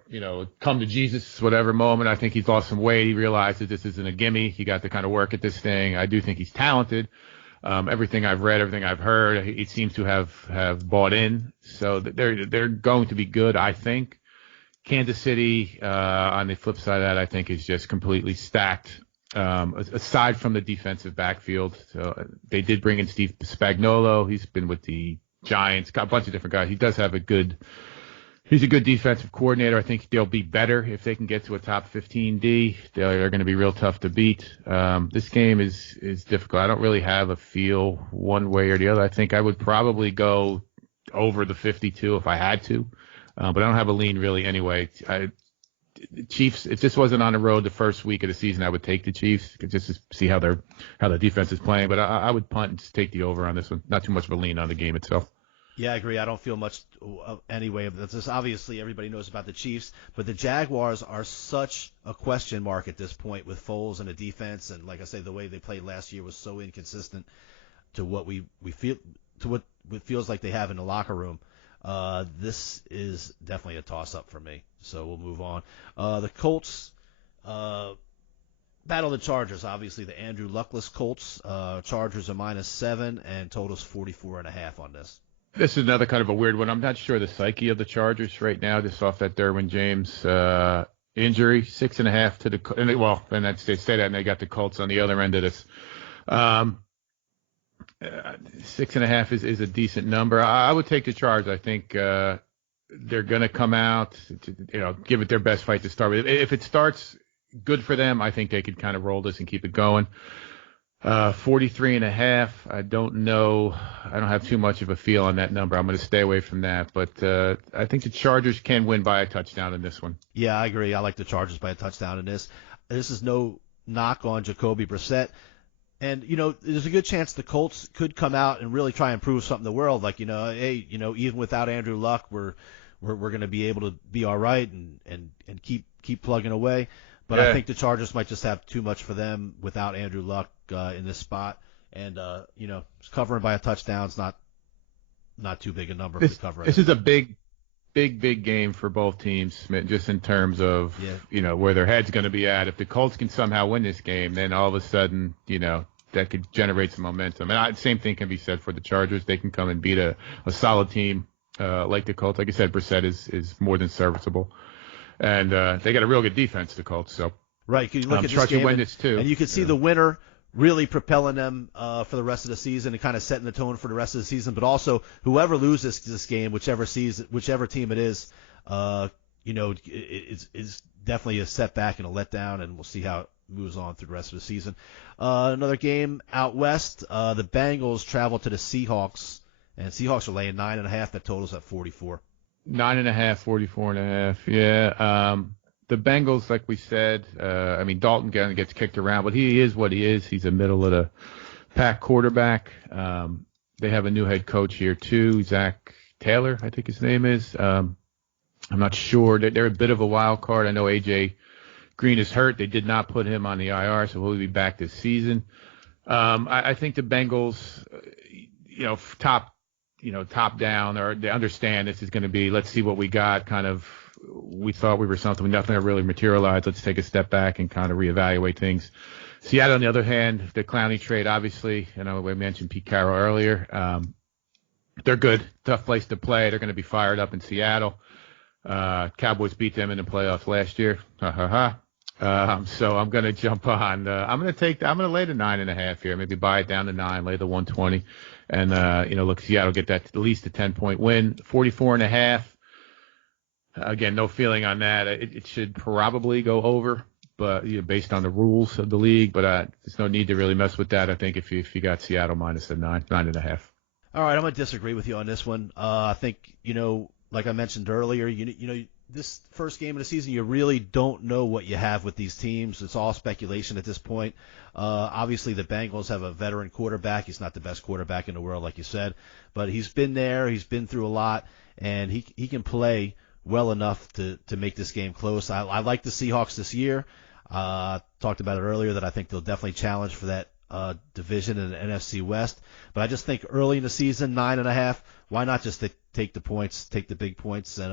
come to Jesus, whatever moment. I think he's lost some weight. He realized that this isn't a gimme. He got to kind of work at this thing. I do think he's talented. Everything I've read, everything I've heard, he seems to have bought in. So they're going to be good, I think. Kansas City, on the flip side of that, I think is just completely stacked. Aside from the defensive backfield, so they did bring in Steve Spagnuolo. He's been with the Giants, got a bunch of different guys. He does have he's a good defensive coordinator. I think they'll be better if they can get to a top 15 D. They're going to be real tough to beat. This game is difficult. I don't really have a feel one way or the other. I think I would probably go over the 52 if I had to. But I don't have a lean really anyway. Chiefs, if this wasn't on the road the first week of the season, I would take the Chiefs just to see how the defense is playing. But I would punt and just take the over on this one. Not too much of a lean on the game itself. Yeah, I agree. I don't feel much anyway. This obviously everybody knows about the Chiefs, but the Jaguars are such a question mark at this point with Foles and the defense. And like I say, the way they played last year was so inconsistent to what we feel to what it feels like they have in the locker room. This is definitely a toss-up for me, so we'll move on. The Colts battle the Chargers, obviously the Andrew Luckless Colts. Chargers are -7, and total's 44.5 on this. This is another kind of a weird one. I'm not sure the psyche of the Chargers right now, just off that Derwin James injury. 6.5 to the – and they say that, and they got the Colts on the other end of this. 6.5 is a decent number. I would take the Chargers. I think they're going to come out, give it their best fight to start with. If it starts good for them, I think they could kind of roll this and keep it going. 43.5. I don't know. I don't have too much of a feel on that number. I'm going to stay away from that. But I think the Chargers can win by a touchdown in this one. Yeah, I agree. I like the Chargers by a touchdown in this. This is no knock on Jacoby Brissett. And, there's a good chance the Colts could come out and really try and prove something to the world. Like, hey, even without Andrew Luck, we're going to be able to be all right and keep plugging away. But yeah. I think the Chargers might just have too much for them without Andrew Luck in this spot. And, covering by a touchdown is not too big a number for covering. This is a big game for both teams, just in terms of, where their head's going to be at. If the Colts can somehow win this game, then all of a sudden, that could generate some momentum. And same thing can be said for the Chargers. They can come and beat a solid team like the Colts. Like I said, Brissett is more than serviceable. And they got a real good defense, the Colts. So right, you look at this game, and you can see the winner really propelling them for the rest of the season and kind of setting the tone for the rest of the season. But also, whoever loses this game, whichever team it is, it's definitely a setback and a letdown, and we'll see how it moves on through the rest of the season. Another game out west, the Bengals travel to the Seahawks, and Seahawks are laying 9.5. That totals at 44. 9.5, 44.5. Yeah. The Bengals, like we said, Dalton gets kicked around, but he is what he is. He's a middle-of-the-pack quarterback. They have a new head coach here, too, Zach Taylor, I think his name is. I'm not sure. They're a bit of a wild card. I know A.J. Green is hurt. They did not put him on the IR, so he'll be back this season. I think the Bengals, top down, or they understand this is going to be, let's see what we got. Kind of, we thought we were something, nothing really materialized. Let's take a step back and kind of reevaluate things. Seattle, on the other hand, the Clowney trade, obviously, we mentioned Pete Carroll earlier. They're good, tough place to play. They're going to be fired up in Seattle. Cowboys beat them in the playoffs last year. So I'm going to jump on. I'm going to lay the 9.5 here. Maybe buy it down to 9, lay the 120, and look, Seattle get that at least a 10-point win. 44.5. Again, no feeling on that. It should probably go over, but based on the rules of the league. But there's no need to really mess with that. I think if you got Seattle minus the 9.5. All right, I'm going to disagree with you on this one. I think like I mentioned earlier, this first game of the season, you really don't know what you have with these teams. It's all speculation at this point. Obviously, the Bengals have a veteran quarterback. He's not the best quarterback in the world, like you said, but he's been there. He's been through a lot, and he can play well enough to make this game close. I like the Seahawks this year. Talked about it earlier that I think they'll definitely challenge for that division in the NFC West. But I just think early in the season, 9.5, why not just take the points, take the big points, and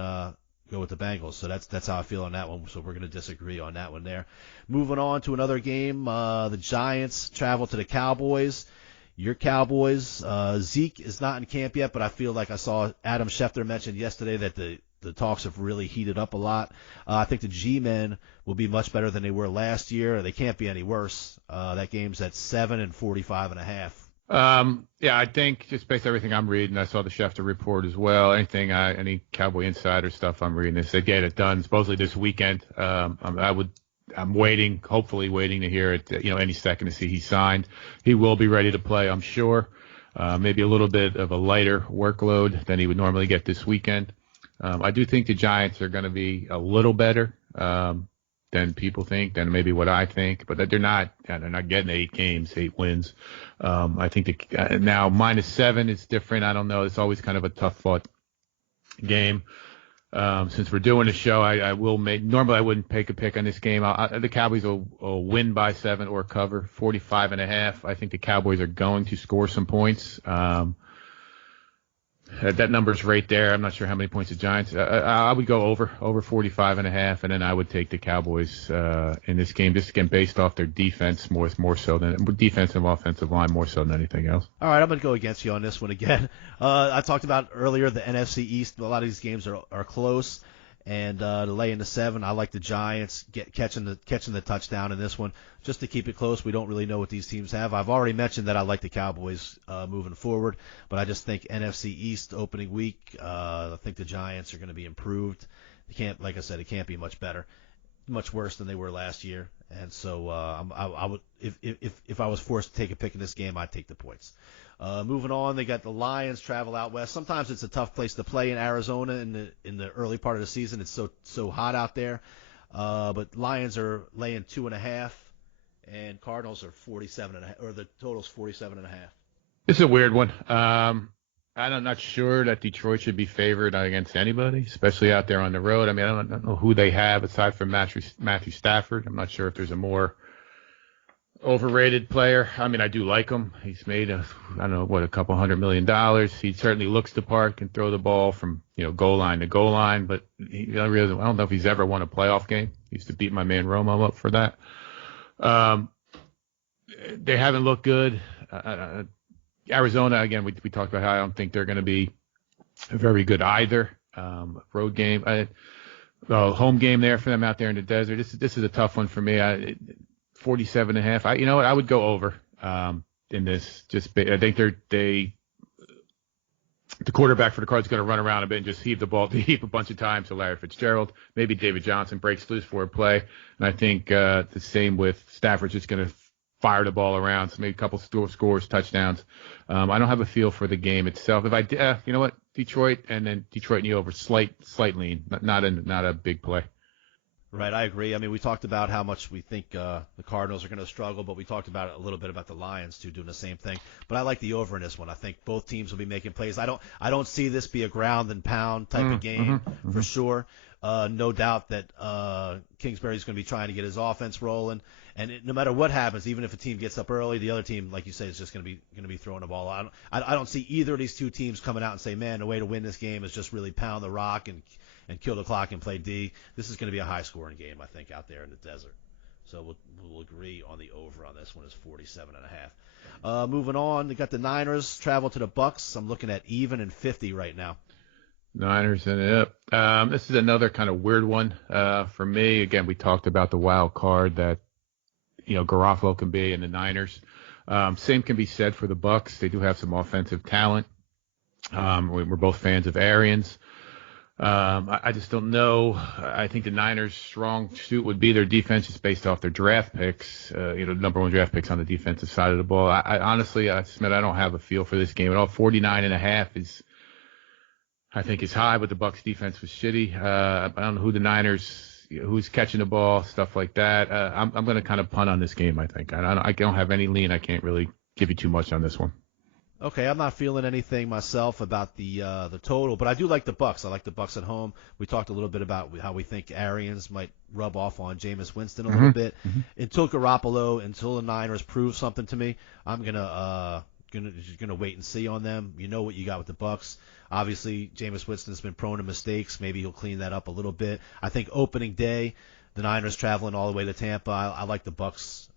go with the Bengals. So that's how I feel on that one. So we're going to disagree on that one there. Moving on to another game, the Giants travel to the Cowboys. Your Cowboys, Zeke is not in camp yet, but I feel like I saw Adam Schefter mention yesterday that the talks have really heated up a lot. I think the G-men will be much better than they were last year. They can't be any worse. That game's at 7 and 45.5. Yeah, I think just based on everything I'm reading, I saw the Schefter report as well. Any Cowboy Insider stuff I'm reading, they get it done supposedly this weekend. I'm waiting, hopefully waiting to hear it, any second to see he signed. He will be ready to play, I'm sure. Maybe a little bit of a lighter workload than he would normally get this weekend. I do think the Giants are going to be a little better than people think, than maybe what I think, but they're not getting 8 games, 8 wins. I think now -7 is different. I don't know. It's always kind of a tough fought game. Since we're doing a show, I will normally I wouldn't take a pick on this game. The Cowboys will win by 7 or cover 45.5. I think the Cowboys are going to score some points. That number's right there. I'm not sure how many points the Giants. I would go over 45.5, and then I would take the Cowboys in this game, just again based off their defense more so than defensive offensive line more so than anything else. All right, I'm going to go against you on this one again. I talked about earlier the NFC East. A lot of these games are close, and to lay in the 7, I like the Giants catching the touchdown in this one just to keep it close. We don't really know what these teams have. I've already mentioned that I like the Cowboys moving forward, but I just think NFC East opening week, I think the Giants are going to be improved. Like I said, it can't be much better, much worse than they were last year. And so I would, if I was forced to take a pick in this game, I'd take the points. Moving on, they got the Lions travel out west. Sometimes it's a tough place to play in Arizona in the early part of the season. It's so hot out there. But Lions are laying 2.5, and Cardinals are 47.5, or the total's 47.5. It's a weird one. I'm not sure that Detroit should be favored against anybody, especially out there on the road. I mean, I don't know who they have aside from Matthew Stafford. I'm not sure if there's a more overrated player. I mean, I do like him. He's made a couple $100 million. He certainly looks the part, can throw the ball from goal line to goal line, but I don't know if he's ever won a playoff game. He used to beat my man Romo up for that. They haven't looked good. Arizona, again, we talked about how I don't think they're going to be very good either. Road game, home game there for them out there in the desert. This is a tough one for me. 47.5. You know what? I would go over in this. I think the quarterback for the Cards is going to run around a bit and just heave the ball deep a bunch of times to Larry Fitzgerald. Maybe David Johnson breaks loose for a play. And I think the same with Stafford, just going to fire the ball around. So maybe a couple scores, touchdowns. I don't have a feel for the game itself. If I you know what? Detroit and the over, slight lean, not a big play. Right, I agree. I mean, we talked about how much we think the Cardinals are going to struggle, but we talked about a little bit about the Lions too doing the same thing. But I like the over in this one. I think both teams will be making plays. I don't see this be a ground and pound type of game for sure. No doubt that Kingsbury's going to be trying to get his offense rolling, and no matter what happens, even if a team gets up early, the other team, like you say, is just going to be throwing the ball. I don't see either of these two teams coming out and say, man, the way to win this game is just really pound the rock and kill the clock and play D. This is going to be a high-scoring game, I think, out there in the desert. So we'll agree on the over on this one is 47.5. Moving on, we got the Niners travel to the Bucks. I'm looking at even and 50 right now. Niners and it. This is another kind of weird one for me. Again, we talked about the wild card that Garoppolo can be in the Niners. Same can be said for the Bucks. They do have some offensive talent. We're both fans of Arians. I just don't know. I think the Niners' strong suit would be their defense just based off their draft picks, number one draft picks on the defensive side of the ball. I honestly, Smith, I don't have a feel for this game at all. 49.5 is, I think, is high, but the Bucks defense was shitty. I don't know who the Niners, who's catching the ball, stuff like that. I'm going to kind of punt on this game, I think. I don't have any lean. I can't really give you too much on this one. Okay, I'm not feeling anything myself about the total, but I do like the Bucks. I like the Bucks at home. We talked a little bit about how we think Arians might rub off on Jameis Winston a little bit. Until the Niners prove something to me, I'm gonna wait and see on them. You know what you got with the Bucks. Obviously, Jameis Winston's been prone to mistakes. Maybe he'll clean that up a little bit. I think opening day, the Niners traveling all the way to Tampa. I like the Bucks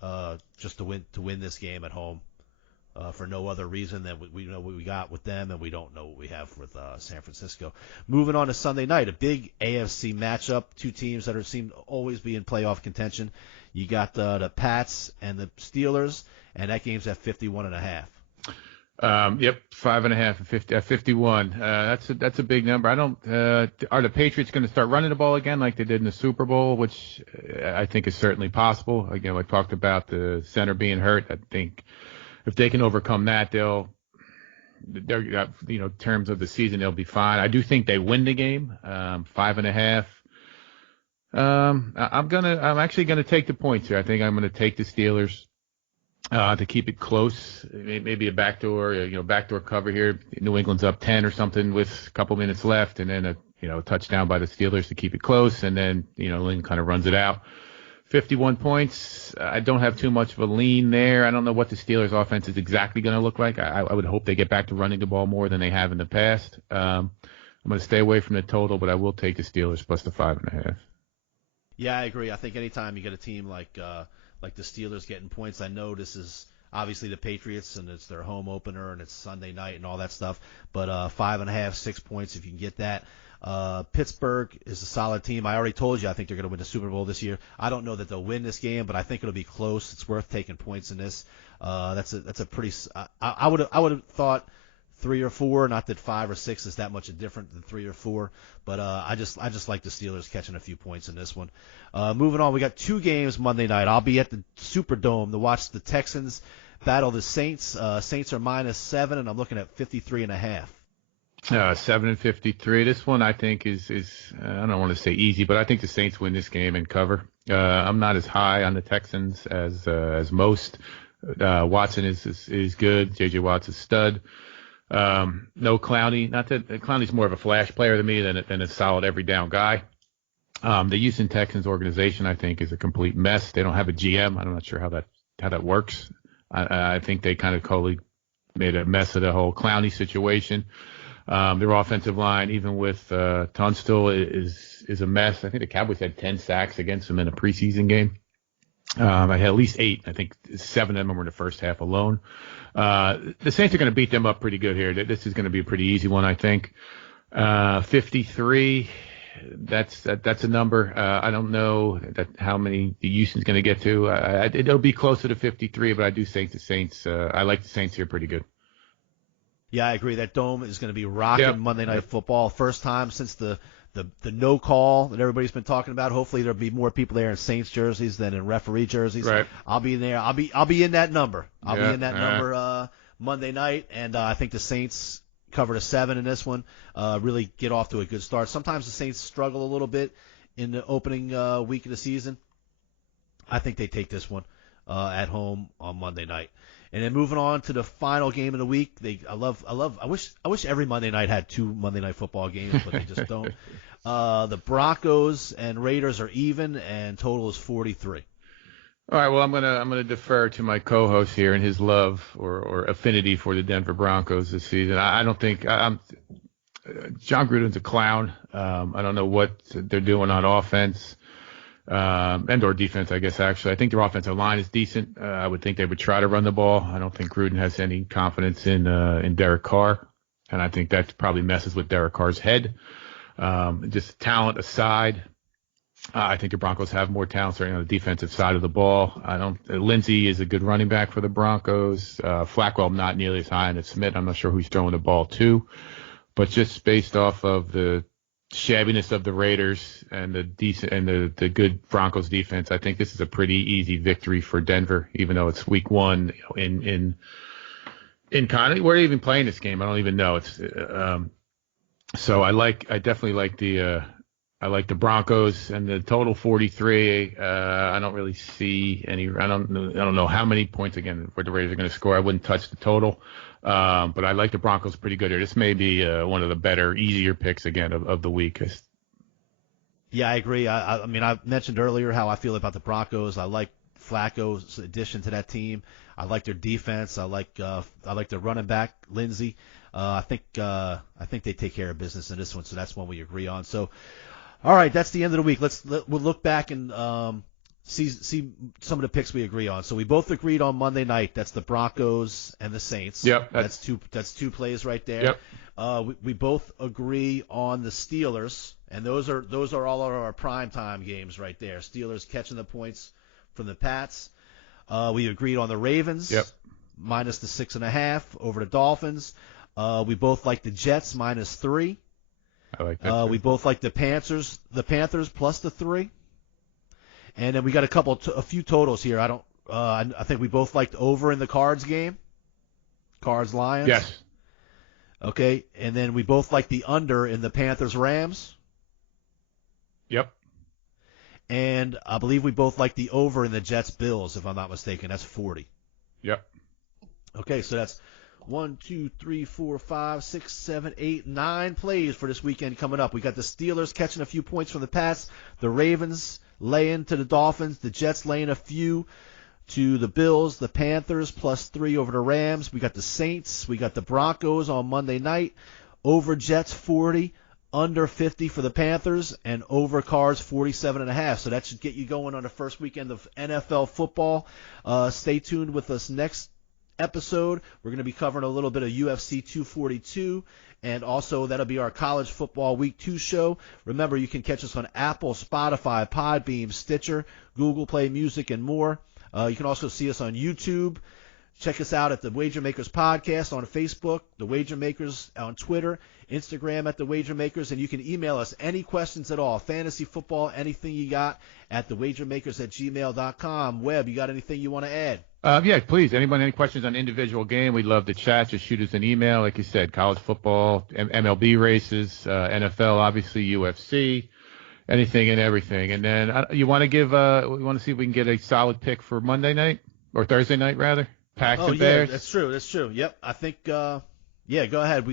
just to win this game at home. For no other reason than we know what we got with them, and we don't know what we have with San Francisco. Moving on to Sunday night, a big AFC matchup, two teams that seem to always be in playoff contention. You got the Pats and the Steelers, and that game's at 51.5. Yep, 5.5 and 50 at 51. That's a big number. I don't. Are the Patriots going to start running the ball again like they did in the Super Bowl, which I think is certainly possible. Again, I talked about the center being hurt. I think if they can overcome that, terms of the season, they'll be fine. I do think they win the game, 5.5. I'm actually gonna take the points here. I think I'm gonna take the Steelers to keep it close. Maybe a backdoor cover here. New England's up 10 or something with a couple minutes left, and then a touchdown by the Steelers to keep it close, and then New England kind of runs it out. 51 points. I don't have too much of a lean there. I don't know what the Steelers' offense is exactly going to look like. I would hope they get back to running the ball more than they have in the past. I'm going to stay away from the total, but I will take the Steelers plus the 5.5. Yeah, I agree. I think anytime you get a team like the Steelers getting points, I know this is obviously the Patriots and it's their home opener and it's Sunday night and all that stuff. But 5.5, 6 points if you can get that. Pittsburgh is a solid team. I already told you I think they're going to win the Super Bowl this year. I don't know that they'll win this game, but I think it'll be close. It's worth taking points in this. That's a pretty. I would have thought 3 or 4. Not that 5 or 6 is that much different than 3 or 4, but I just like the Steelers catching a few points in this one. Moving on, we got 2 games Monday night. I'll be at the Superdome to watch the Texans battle the Saints. Saints are -7, and I'm looking at 53.5. 7 and 53. This one I think is I don't want to say easy, but I think the Saints win this game and cover. I'm not as high on the Texans as most. Watson is good. J.J. Watt's a stud. No Clowney. Not that Clowney's more of a flash player to me than a solid every down guy. The Houston Texans organization I think is a complete mess. They don't have a GM. I'm not sure how that works. I think they kind of totally made a mess of the whole Clowney situation. Their offensive line, even with Tunstall, is a mess. I think the Cowboys had 10 sacks against them in a preseason game. I had at least 8. I think 7 of them were in the first half alone. The Saints are going to beat them up pretty good here. This is going to be a pretty easy one, I think. 53. That's a number. I don't know how many the Houston's going to get to. It'll be closer to 53, but I do think the Saints. I like the Saints here pretty good. Yeah, I agree. That dome is going to be rocking Monday Night Football. First time since the no call that everybody's been talking about. Hopefully there'll be more people there in Saints jerseys than in referee jerseys. Right. I'll be in there. I'll be in that number. I'll be in that number Monday night, and I think the Saints covered a 7 in this one. Really get off to a good start. Sometimes the Saints struggle a little bit in the opening week of the season. I think they take this one at home on Monday night. And then moving on to the final game of the week, I wish every Monday night had 2 Monday Night Football games, but they just don't. The Broncos and Raiders are even, and total is 43. All right, well, I'm gonna defer to my co-host here and his love or affinity for the Denver Broncos this season. I don't think I'm. John Gruden's a clown. I don't know what they're doing on offense and or defense, I guess. Actually, I think their offensive line is decent. I would think they would try to run the ball. I don't think Gruden has any confidence in Derek Carr, and I think that probably messes with Derek Carr's head. Just talent aside. I think the Broncos have more talent starting on the defensive side of the ball. Lindsey is a good running back for the Broncos. Flacco, I'm not nearly as high on as Smith. I'm not sure who's throwing the ball to, but just based off of the shabbiness of the Raiders and the good Broncos defense, I think this is a pretty easy victory for Denver, even though it's week 1 in kind of, we're even playing this game. I don't even know. It's so I definitely like the Broncos and the total 43. I don't really see any. I don't know how many points again where the Raiders are going to score. I wouldn't touch the total, but I like the Broncos pretty good here. This may be one of the better, easier picks again of the week. Yeah, I agree. I mean, I mentioned earlier how I feel about the Broncos. I like Flacco's addition to that team. I like their defense. I like their running back Lindsey. I think they take care of business in this one, so that's one we agree on. So. All right, that's the end of the week. We'll look back and see some of the picks we agree on. So we both agreed on Monday night. That's the Broncos and the Saints. Yep. That's two plays right there. Yep. We both agree on the Steelers, and those are all of our primetime games right there. Steelers catching the points from the Pats. We agreed on the Ravens. Yep. Minus the 6.5 over the Dolphins. We both like the Jets -3. I like that. We both like the Panthers plus the 3, and then we got a few totals here. I think we both liked over in the Cards game, Cards Lions. Yes. Okay, and then we both like the under in the Panthers Rams. Yep. And I believe we both like the over in the Jets Bills, if I'm not mistaken. That's 40. Yep. Okay, so that's 1, 2, 3, 4, 5, 6, 7, 8, 9 plays for this weekend coming up. We got the Steelers catching a few points from the Pats, the Ravens laying to the Dolphins, the Jets laying a few to the Bills, the Panthers +3 over the Rams. We got the Saints, we got the Broncos on Monday night, over Jets 40, under 50 for the Panthers, and over Cards 47.5. So that should get you going on the first weekend of NFL football. Stay tuned with us next episode. We're going to be covering a little bit of UFC 242, and also that'll be our college football week 2 show. Remember, you can catch us on Apple, Spotify, Podbeam, Stitcher, Google Play Music, and more. You can also see us on YouTube. Check us out at the Wager Makers Podcast on Facebook, the Wager Makers on Twitter, Instagram at the Wager Makers, and you can email us any questions at all, fantasy football, anything you got, at thewagermakers@gmail.com. Webb, you got anything you want to add? Yeah, please. Anybody any questions on individual game? We'd love to chat. Just shoot us an email. Like you said, college football, MLB races, NFL, obviously, UFC, anything and everything. And then we want to see if we can get a solid pick for Monday night or Thursday night rather. Packs and Bears. That's true. Yep. I think, go ahead.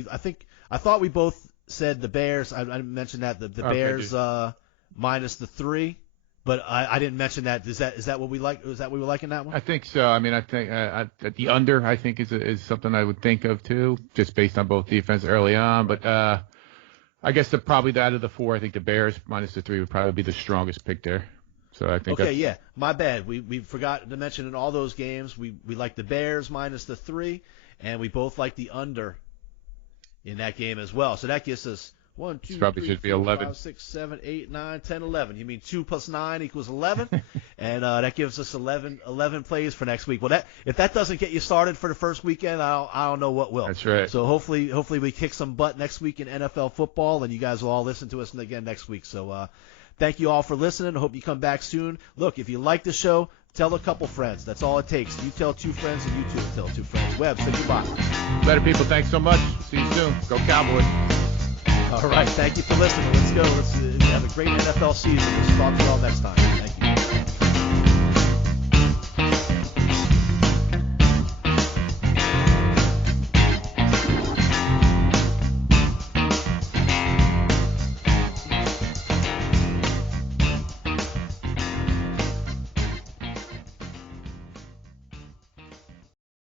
I thought we both said the Bears. I mentioned that the Bears minus the 3. But I didn't mention that. Is that what we like? Is that what we like in that one? I think so. I mean, I think the under, I think, is something I would think of too, just based on both defense early on. But I guess probably out of the 4, I think the Bears minus the 3 would probably be the strongest pick there. So I think. Okay, yeah, my bad. We forgot to mention in all those games we like the Bears minus the 3, and we both like the under in that game as well. So that gives us 1, 2, 3, 4, 5, 6, 7, 8, 9, 10, 11. You mean 2 + 9 = 11, and that gives us 11 plays for next week. Well, if that doesn't get you started for the first weekend, I don't know what will. That's right. So hopefully we kick some butt next week in NFL football, and you guys will all listen to us again next week. So thank you all for listening. I hope you come back soon. Look, if you like the show, tell a couple friends. That's all it takes. You tell 2 friends, and you tell 2 friends. Webb, say goodbye. Later, people. Thanks so much. See you soon. Go Cowboys. All right. Thank you for listening. Let's go. Let's have a great NFL season. We'll talk to you all next time.